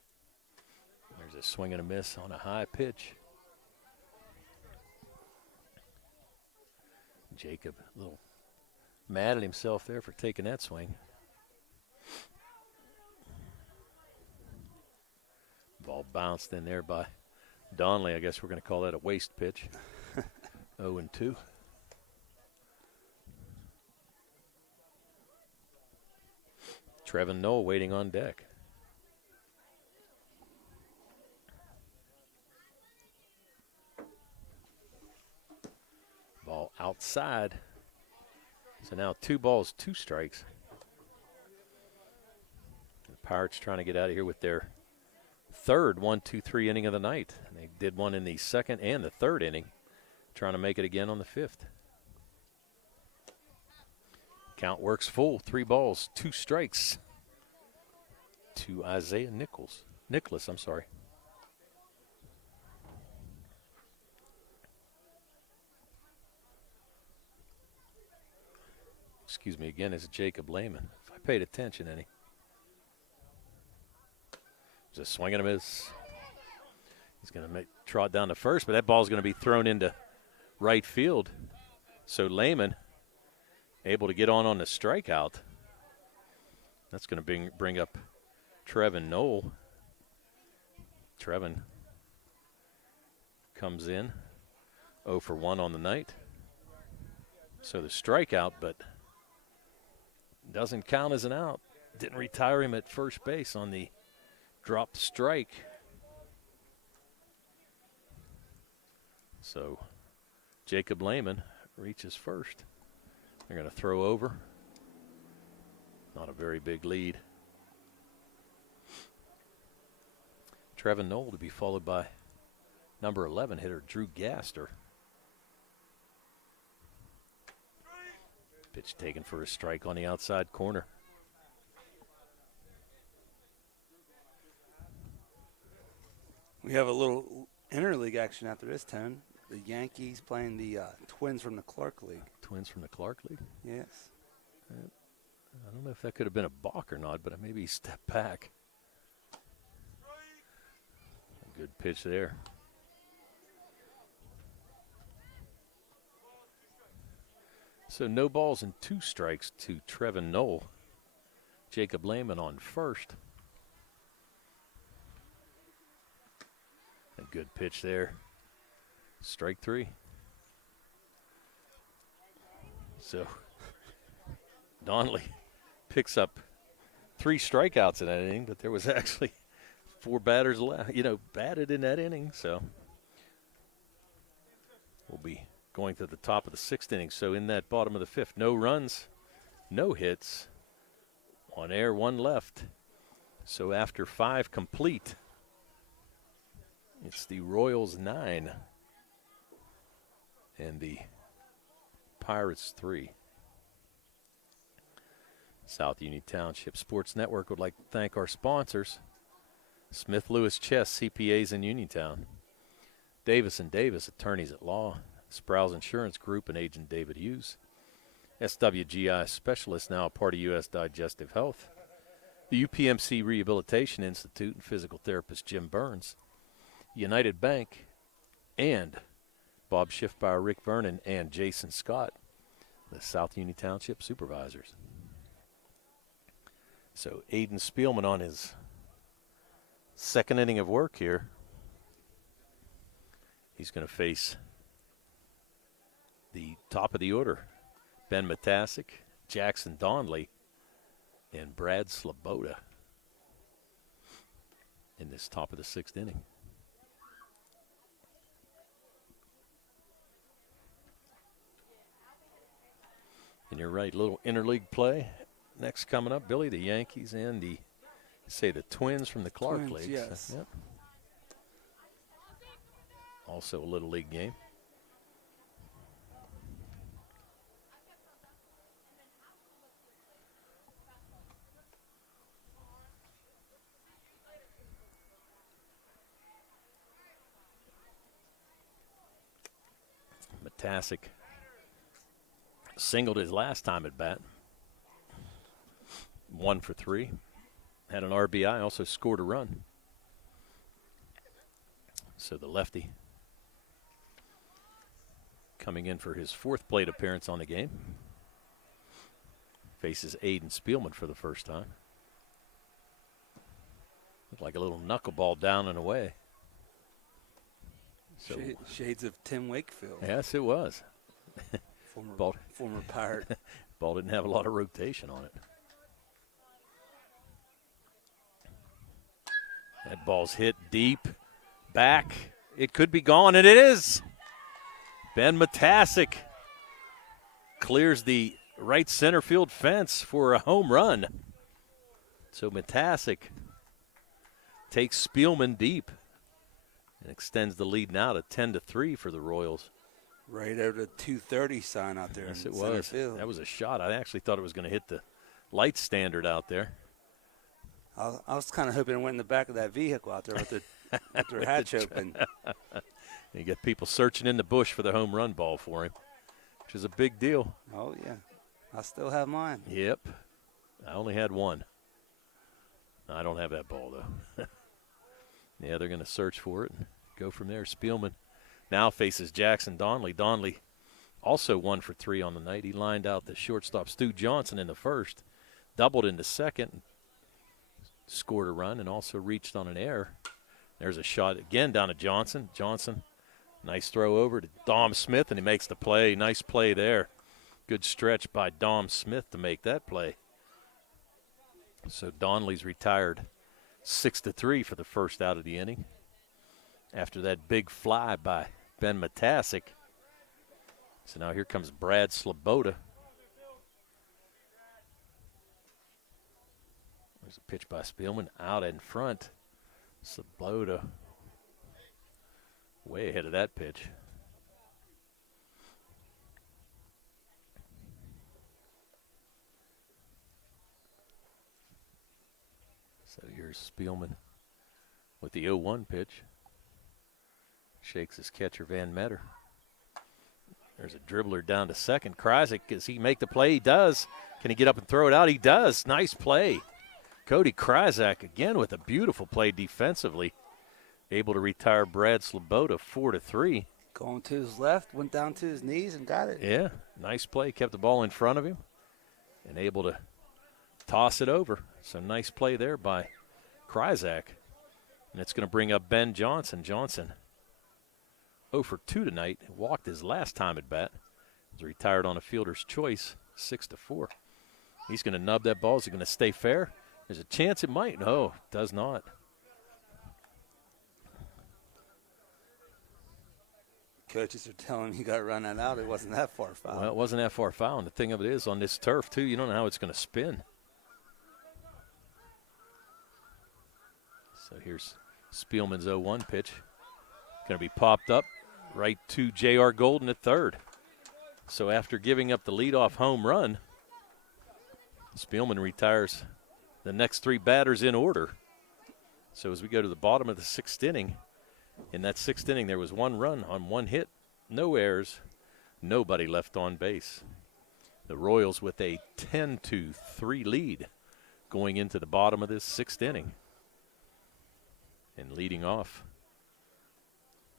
There's a swing and a miss on a high pitch. Jacob, a little mad at himself there for taking that swing. Ball bounced in there by Donnelly. I guess we're going to call that a waste pitch. 0-2. Trevin Noel waiting on deck. Ball outside. So now 2 balls, 2 strikes. Pirates trying to get out of here with their third 1-2-3 inning of the night. And they did one in the second and the third inning, trying to make it again on the fifth. Count works full, 3 balls, 2 strikes to Isaiah Nicholas, I'm sorry. Excuse me again, it's Jacob Lehman. If I paid attention any. Just a swing and a miss. He's going to trot down to first, but that ball's going to be thrown into right field. So Lehman able to get on the strikeout. That's going to bring up Trevin Knoll. Trevin comes in 0 for 1 on the night. So the strikeout, but doesn't count as an out. Didn't retire him at first base on the dropped strike. So Jacob Lehman reaches first. They're going to throw over. Not a very big lead. Trevin Knoll to be followed by number 11 hitter Drew Gaster. Pitch taken for a strike on the outside corner. We have a little interleague action after this, Tone. The Yankees playing the Twins from the Clark League. Twins from the Clark League? Yes. I don't know if that could have been a balk or not, but maybe he stepped back. A good pitch there. So no balls and 2 strikes to Trevin Knoll. Jacob Lehman on first. A good pitch there. Strike 3. So Donnelly picks up 3 strikeouts in that inning, but there was actually 4 batters batted in that inning. So we'll be going to the top of the 6th inning. So in that bottom of the 5th, no runs, no hits, 1 error, 1 left. So after 5 complete, it's the Royals 9 and the Pirates 3. South Union Township Sports Network would like to thank our sponsors: Smith Lewis Chess CPAs in Uniontown, Davis & Davis Attorneys at Law, Sprouse Insurance Group and Agent David Hughes, SWGI Specialist, now a part of U.S. Digestive Health, the UPMC Rehabilitation Institute and physical therapist Jim Burns, United Bank, and Bob Schiffbauer, Rick Vernon, and Jason Scott, the South Union Township Supervisors. So Aiden Spielman on his 2nd inning of work here. He's going to face the top of the order: Ben Matasic, Jackson Donnelly, and Brad Sloboda in this top of the 6th inning. And you're right, little interleague play. Next coming up, Billy, the Yankees and the Twins from the Clark League. Yes. Yep. Also a little league game. Matasic singled his last time at bat. 1 for 3. Had an RBI, also scored a run. So the lefty coming in for his 4th plate appearance on the game. Faces Aiden Spielman for the first time. Looked like a little knuckleball down and away. So, Shades of Tim Wakefield. Yes, it was. Former Pirate. Ball didn't have a lot of rotation on it. That ball's hit deep, back. It could be gone, and it is. Ben Matasic clears the right center field fence for a home run. So Matasic takes Spielman deep and extends the lead now to 10-3 for the Royals. Right over the 230 sign out there. Yes, in it center was. Field. That was a shot. I actually thought it was going to hit the light standard out there. I was kind of hoping it went in the back of that vehicle out there with their hatch open. You get people searching in the bush for the home run ball for him, which is a big deal. Oh, yeah. I still have mine. Yep. I only had one. I don't have that ball, though. Yeah, they're going to search for it and go from there. Spielman now faces Jackson Donley. Donley also 1 for 3 on the night. He lined out the shortstop Stu Johnson in the first, doubled in the second, scored a run, and also reached on an error. There's a shot again down to Johnson. Johnson, nice throw over to Dom Smith, and he makes the play. Nice play there. Good stretch by Dom Smith to make that play. So Donley's retired 6-3 for the first out of the inning after that big fly by Ben Matasic. So now here comes Brad Sloboda. There's a pitch by Spielman out in front. Sloboda way ahead of that pitch. So here's Spielman with the 0-1 pitch. Shakes his catcher, Van Meter. There's a dribbler down to second. Kryzik, does he make the play? He does. Can he get up and throw it out? He does. Nice play. Cody Kryzik again with a beautiful play defensively. Able to retire Brad Sloboda 4-3. Going to his left, went down to his knees and got it. Yeah, nice play. Kept the ball in front of him and able to toss it over. So nice play there by Kryzik. And it's going to bring up Ben Johnson. Johnson 0 for 2 tonight. Walked his last time at bat. Was retired on a fielder's choice, 6-4. He's going to nub that ball. Is it going to stay fair? There's a chance it might. No, does not. Coaches are telling me you got to run that out. It wasn't that far foul. Well, it wasn't that far foul. And the thing of it is, on this turf, too, you don't know how it's going to spin. So here's Spielman's 0-1 pitch. Going to be popped up right to J.R. Golden at third. So after giving up the leadoff home run, Spielman retires the next 3 batters in order. So as we go to the bottom of the 6th inning, in that 6th inning there was 1 run on 1 hit, no errors, nobody left on base. The Royals with a 10-3 lead going into the bottom of this 6th inning. And leading off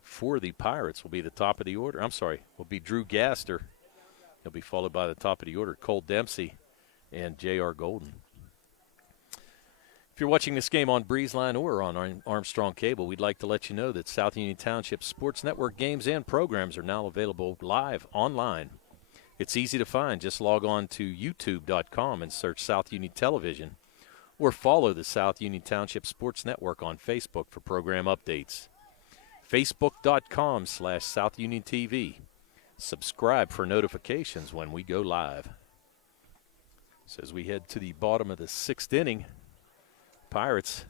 for the Pirates will be the top of the order. Will be Drew Gaster. He'll be followed by the top of the order, Cole Dempsey and J.R. Golden. If you're watching this game on BreezeLine or on Armstrong Cable, we'd like to let you know that South Union Township Sports Network games and programs are now available live online. It's easy to find. Just log on to youtube.com and search South Union Television, or follow the South Union Township Sports Network on Facebook for program updates. Facebook.com/South Union TV. Subscribe for notifications when we go live. So as we head to the bottom of the 6th inning, Pirates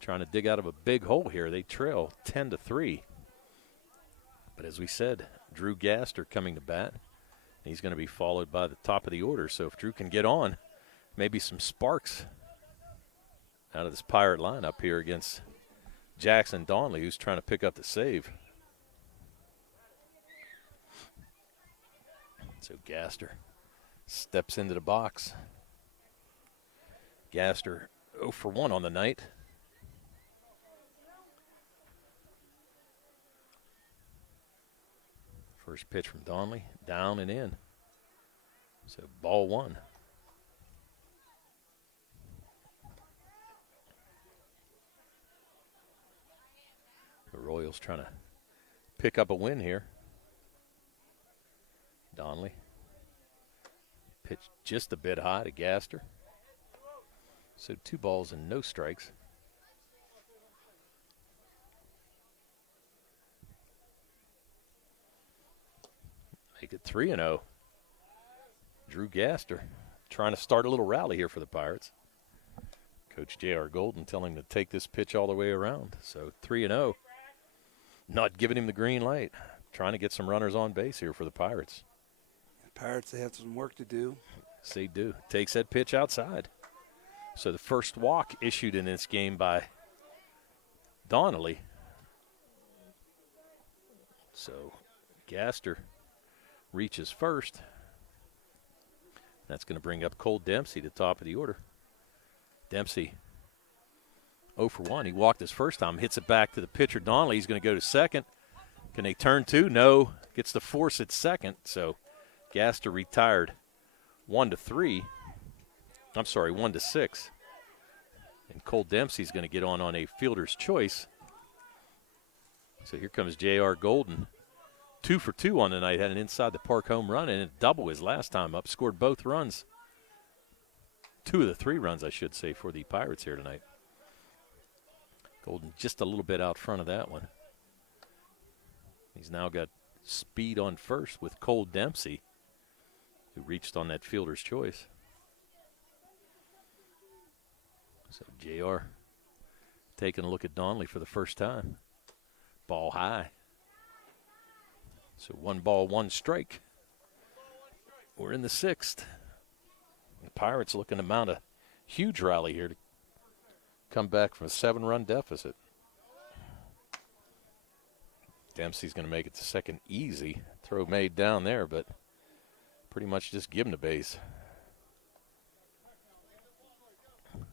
trying to dig out of a big hole here. They trail 10-3. But as we said, Drew Gaster coming to bat. He's going to be followed by the top of the order. So if Drew can get on, maybe some sparks out of this Pirate lineup here against Jackson Donley, who's trying to pick up the save. So Gaster steps into the box. Gaster 0 for 1 on the night. First pitch from Donley, down and in. So ball 1. The Royals trying to pick up a win here. Donley pitched just a bit high to Gaster. So 2 balls and no strikes. Make it 3-0. Drew Gaster trying to start a little rally here for the Pirates. Coach J.R. Golden telling him to take this pitch all the way around. So 3-0. Not giving him the green light. Trying to get some runners on base here for the Pirates. Pirates, they have some work to do. Yes, they do. Takes that pitch outside. So the first walk issued in this game by Donnelly. So Gaster reaches first. That's going to bring up Cole Dempsey to top of the order. Dempsey 0 for 1. He walked his first time, hits it back to the pitcher Donnelly. He's going to go to second. Can they turn two? No. Gets to force at second. So Gaster retired 1-3. I'm sorry, 1-6. And Cole Dempsey's going to get on a fielder's choice. So here comes J.R. Golden. 2 for 2 on the night. Had an inside the park home run and a double his last time up. Scored both runs. 2 of the 3 runs, I should say, for the Pirates here tonight. Golden just a little bit out front of that one. He's now got speed on first with Cole Dempsey, who reached on that fielder's choice. So JR taking a look at Donnelly for the first time. Ball high. So 1 ball, 1 strike. We're in the 6th. The Pirates looking to mount a huge rally here to come back from a 7-run deficit. Dempsey's going to make it to second easy. Throw made down there, but pretty much just give him the base.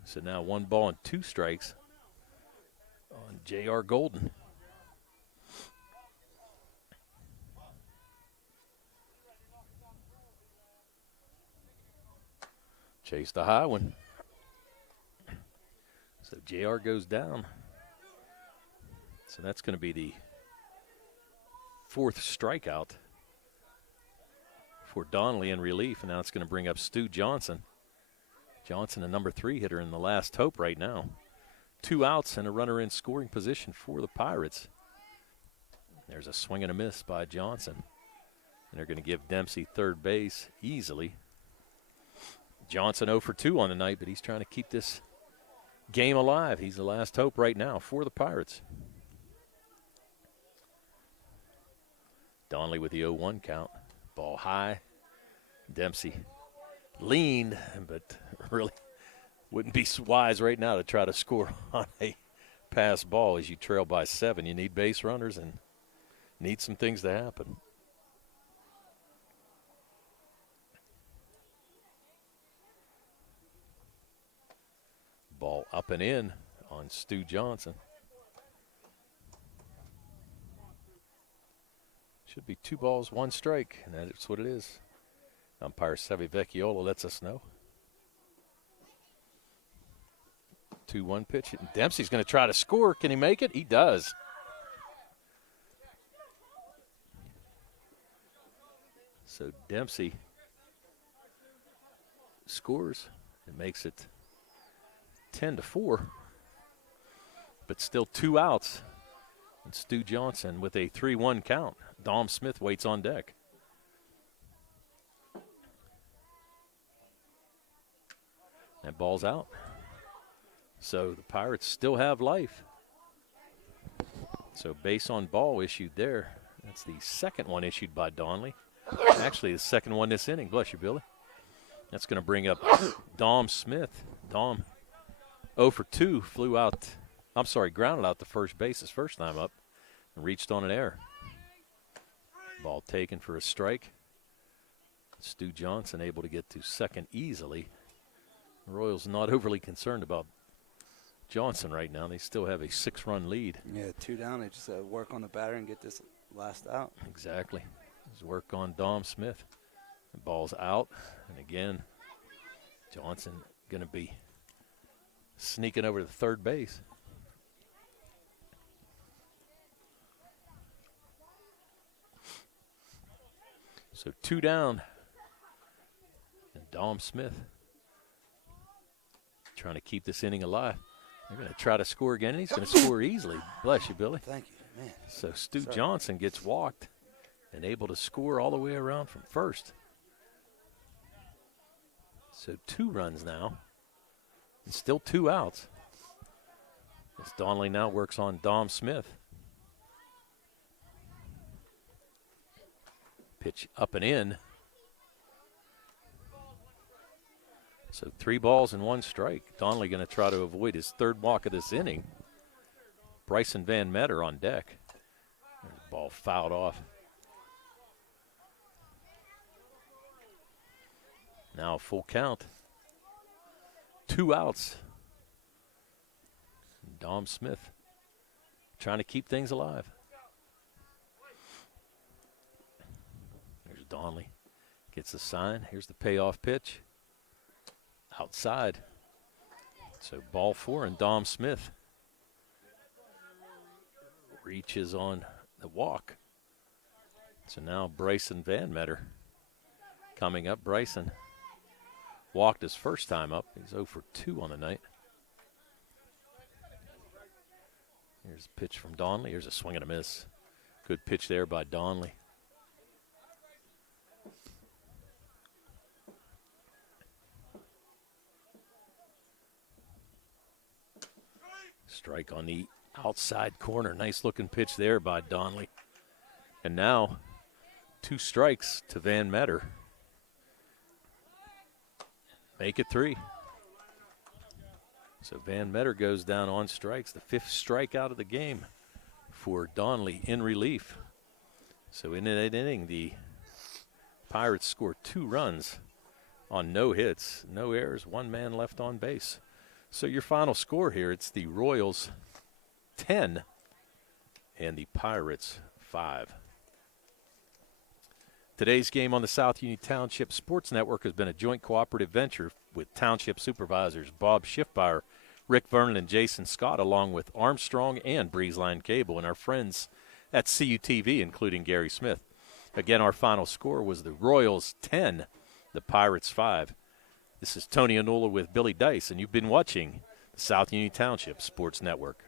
So now 1 ball and 2 strikes on J.R. Golden. Chased a high one. So JR goes down. So that's going to be the 4th strikeout for Donnelly in relief. And now it's going to bring up Stu Johnson. Johnson, a number 3 hitter in the last hope right now. 2 outs and a runner in scoring position for the Pirates. There's a swing and a miss by Johnson. And they're going to give Dempsey third base easily. Johnson 0 for 2 on the night, but he's trying to keep this game alive. He's the last hope right now for the Pirates. Donnelly with the 0-1 count. Ball high. Dempsey leaned, but really wouldn't be wise right now to try to score on a pass ball as you trail by 7. You need base runners and need some things to happen. Ball up and in on Stu Johnson. Should be 2 balls, 1 strike, and that's what it is. Umpire Sevi Vecchiola lets us know. 2-1 pitch. And Dempsey's going to try to score. Can he make it? He does. So Dempsey scores and makes it 10-4, but still 2 outs. And Stu Johnson with a 3-1 count. Dom Smith waits on deck. That ball's out. So the Pirates still have life. So base on ball issued there. That's the 2nd one issued by Donnelly. Actually, the 2nd one this inning. Bless you, Billy. That's going to bring up Dom Smith. Dom 0 for 2, grounded out to first base his first time up and reached on an error. Ball taken for a strike. Stu Johnson able to get to second easily. The Royals not overly concerned about Johnson right now. They still have a 6-run lead. Yeah, 2 down. They just work on the batter and get this last out. Exactly. His work on Dom Smith. The ball's out. And again, Johnson going to be sneaking over to third base. So 2 down. And Dom Smith trying to keep this inning alive. They're going to try to score again, and he's going to score easily. Bless you, Billy. Thank you, man. So Stu Johnson gets walked and able to score all the way around from first. So 2 runs now And still 2 outs. As Donnelly now works on Dom Smith. Pitch up and in. So 3 balls and 1 strike. Donnelly going to try to avoid his 3rd walk of this inning. Bryson Van Meter on deck. There's the ball fouled off. Now full count. 2 outs. Dom Smith trying to keep things alive. There's Donnelly. Gets the sign. Here's the payoff pitch. Outside. So ball 4 and Dom Smith reaches on the walk. So now Bryson Van Meter coming up. Bryson walked his first time up. He's 0 for 2 on the night. Here's a pitch from Donnelly. Here's a swing and a miss. Good pitch there by Donnelly. Strike on the outside corner. Nice looking pitch there by Donnelly. And now 2 strikes to Van Meter. Make it 3. So Van Meter goes down on strikes. The 5th strikeout of the game for Donnelly in relief. So in that inning, the Pirates score 2 runs on no hits, no errors, 1 man left on base. So your final score here, it's the Royals 10 and the Pirates 5. Today's game on the South Union Township Sports Network has been a joint cooperative venture with Township Supervisors Bob Schiffbauer, Rick Vernon, and Jason Scott, along with Armstrong and Breezeline Cable, and our friends at CUTV, including Gary Smith. Again, our final score was the Royals 10, the Pirates 5. This is Tony Anula with Billy Dice, and you've been watching the South Union Township Sports Network.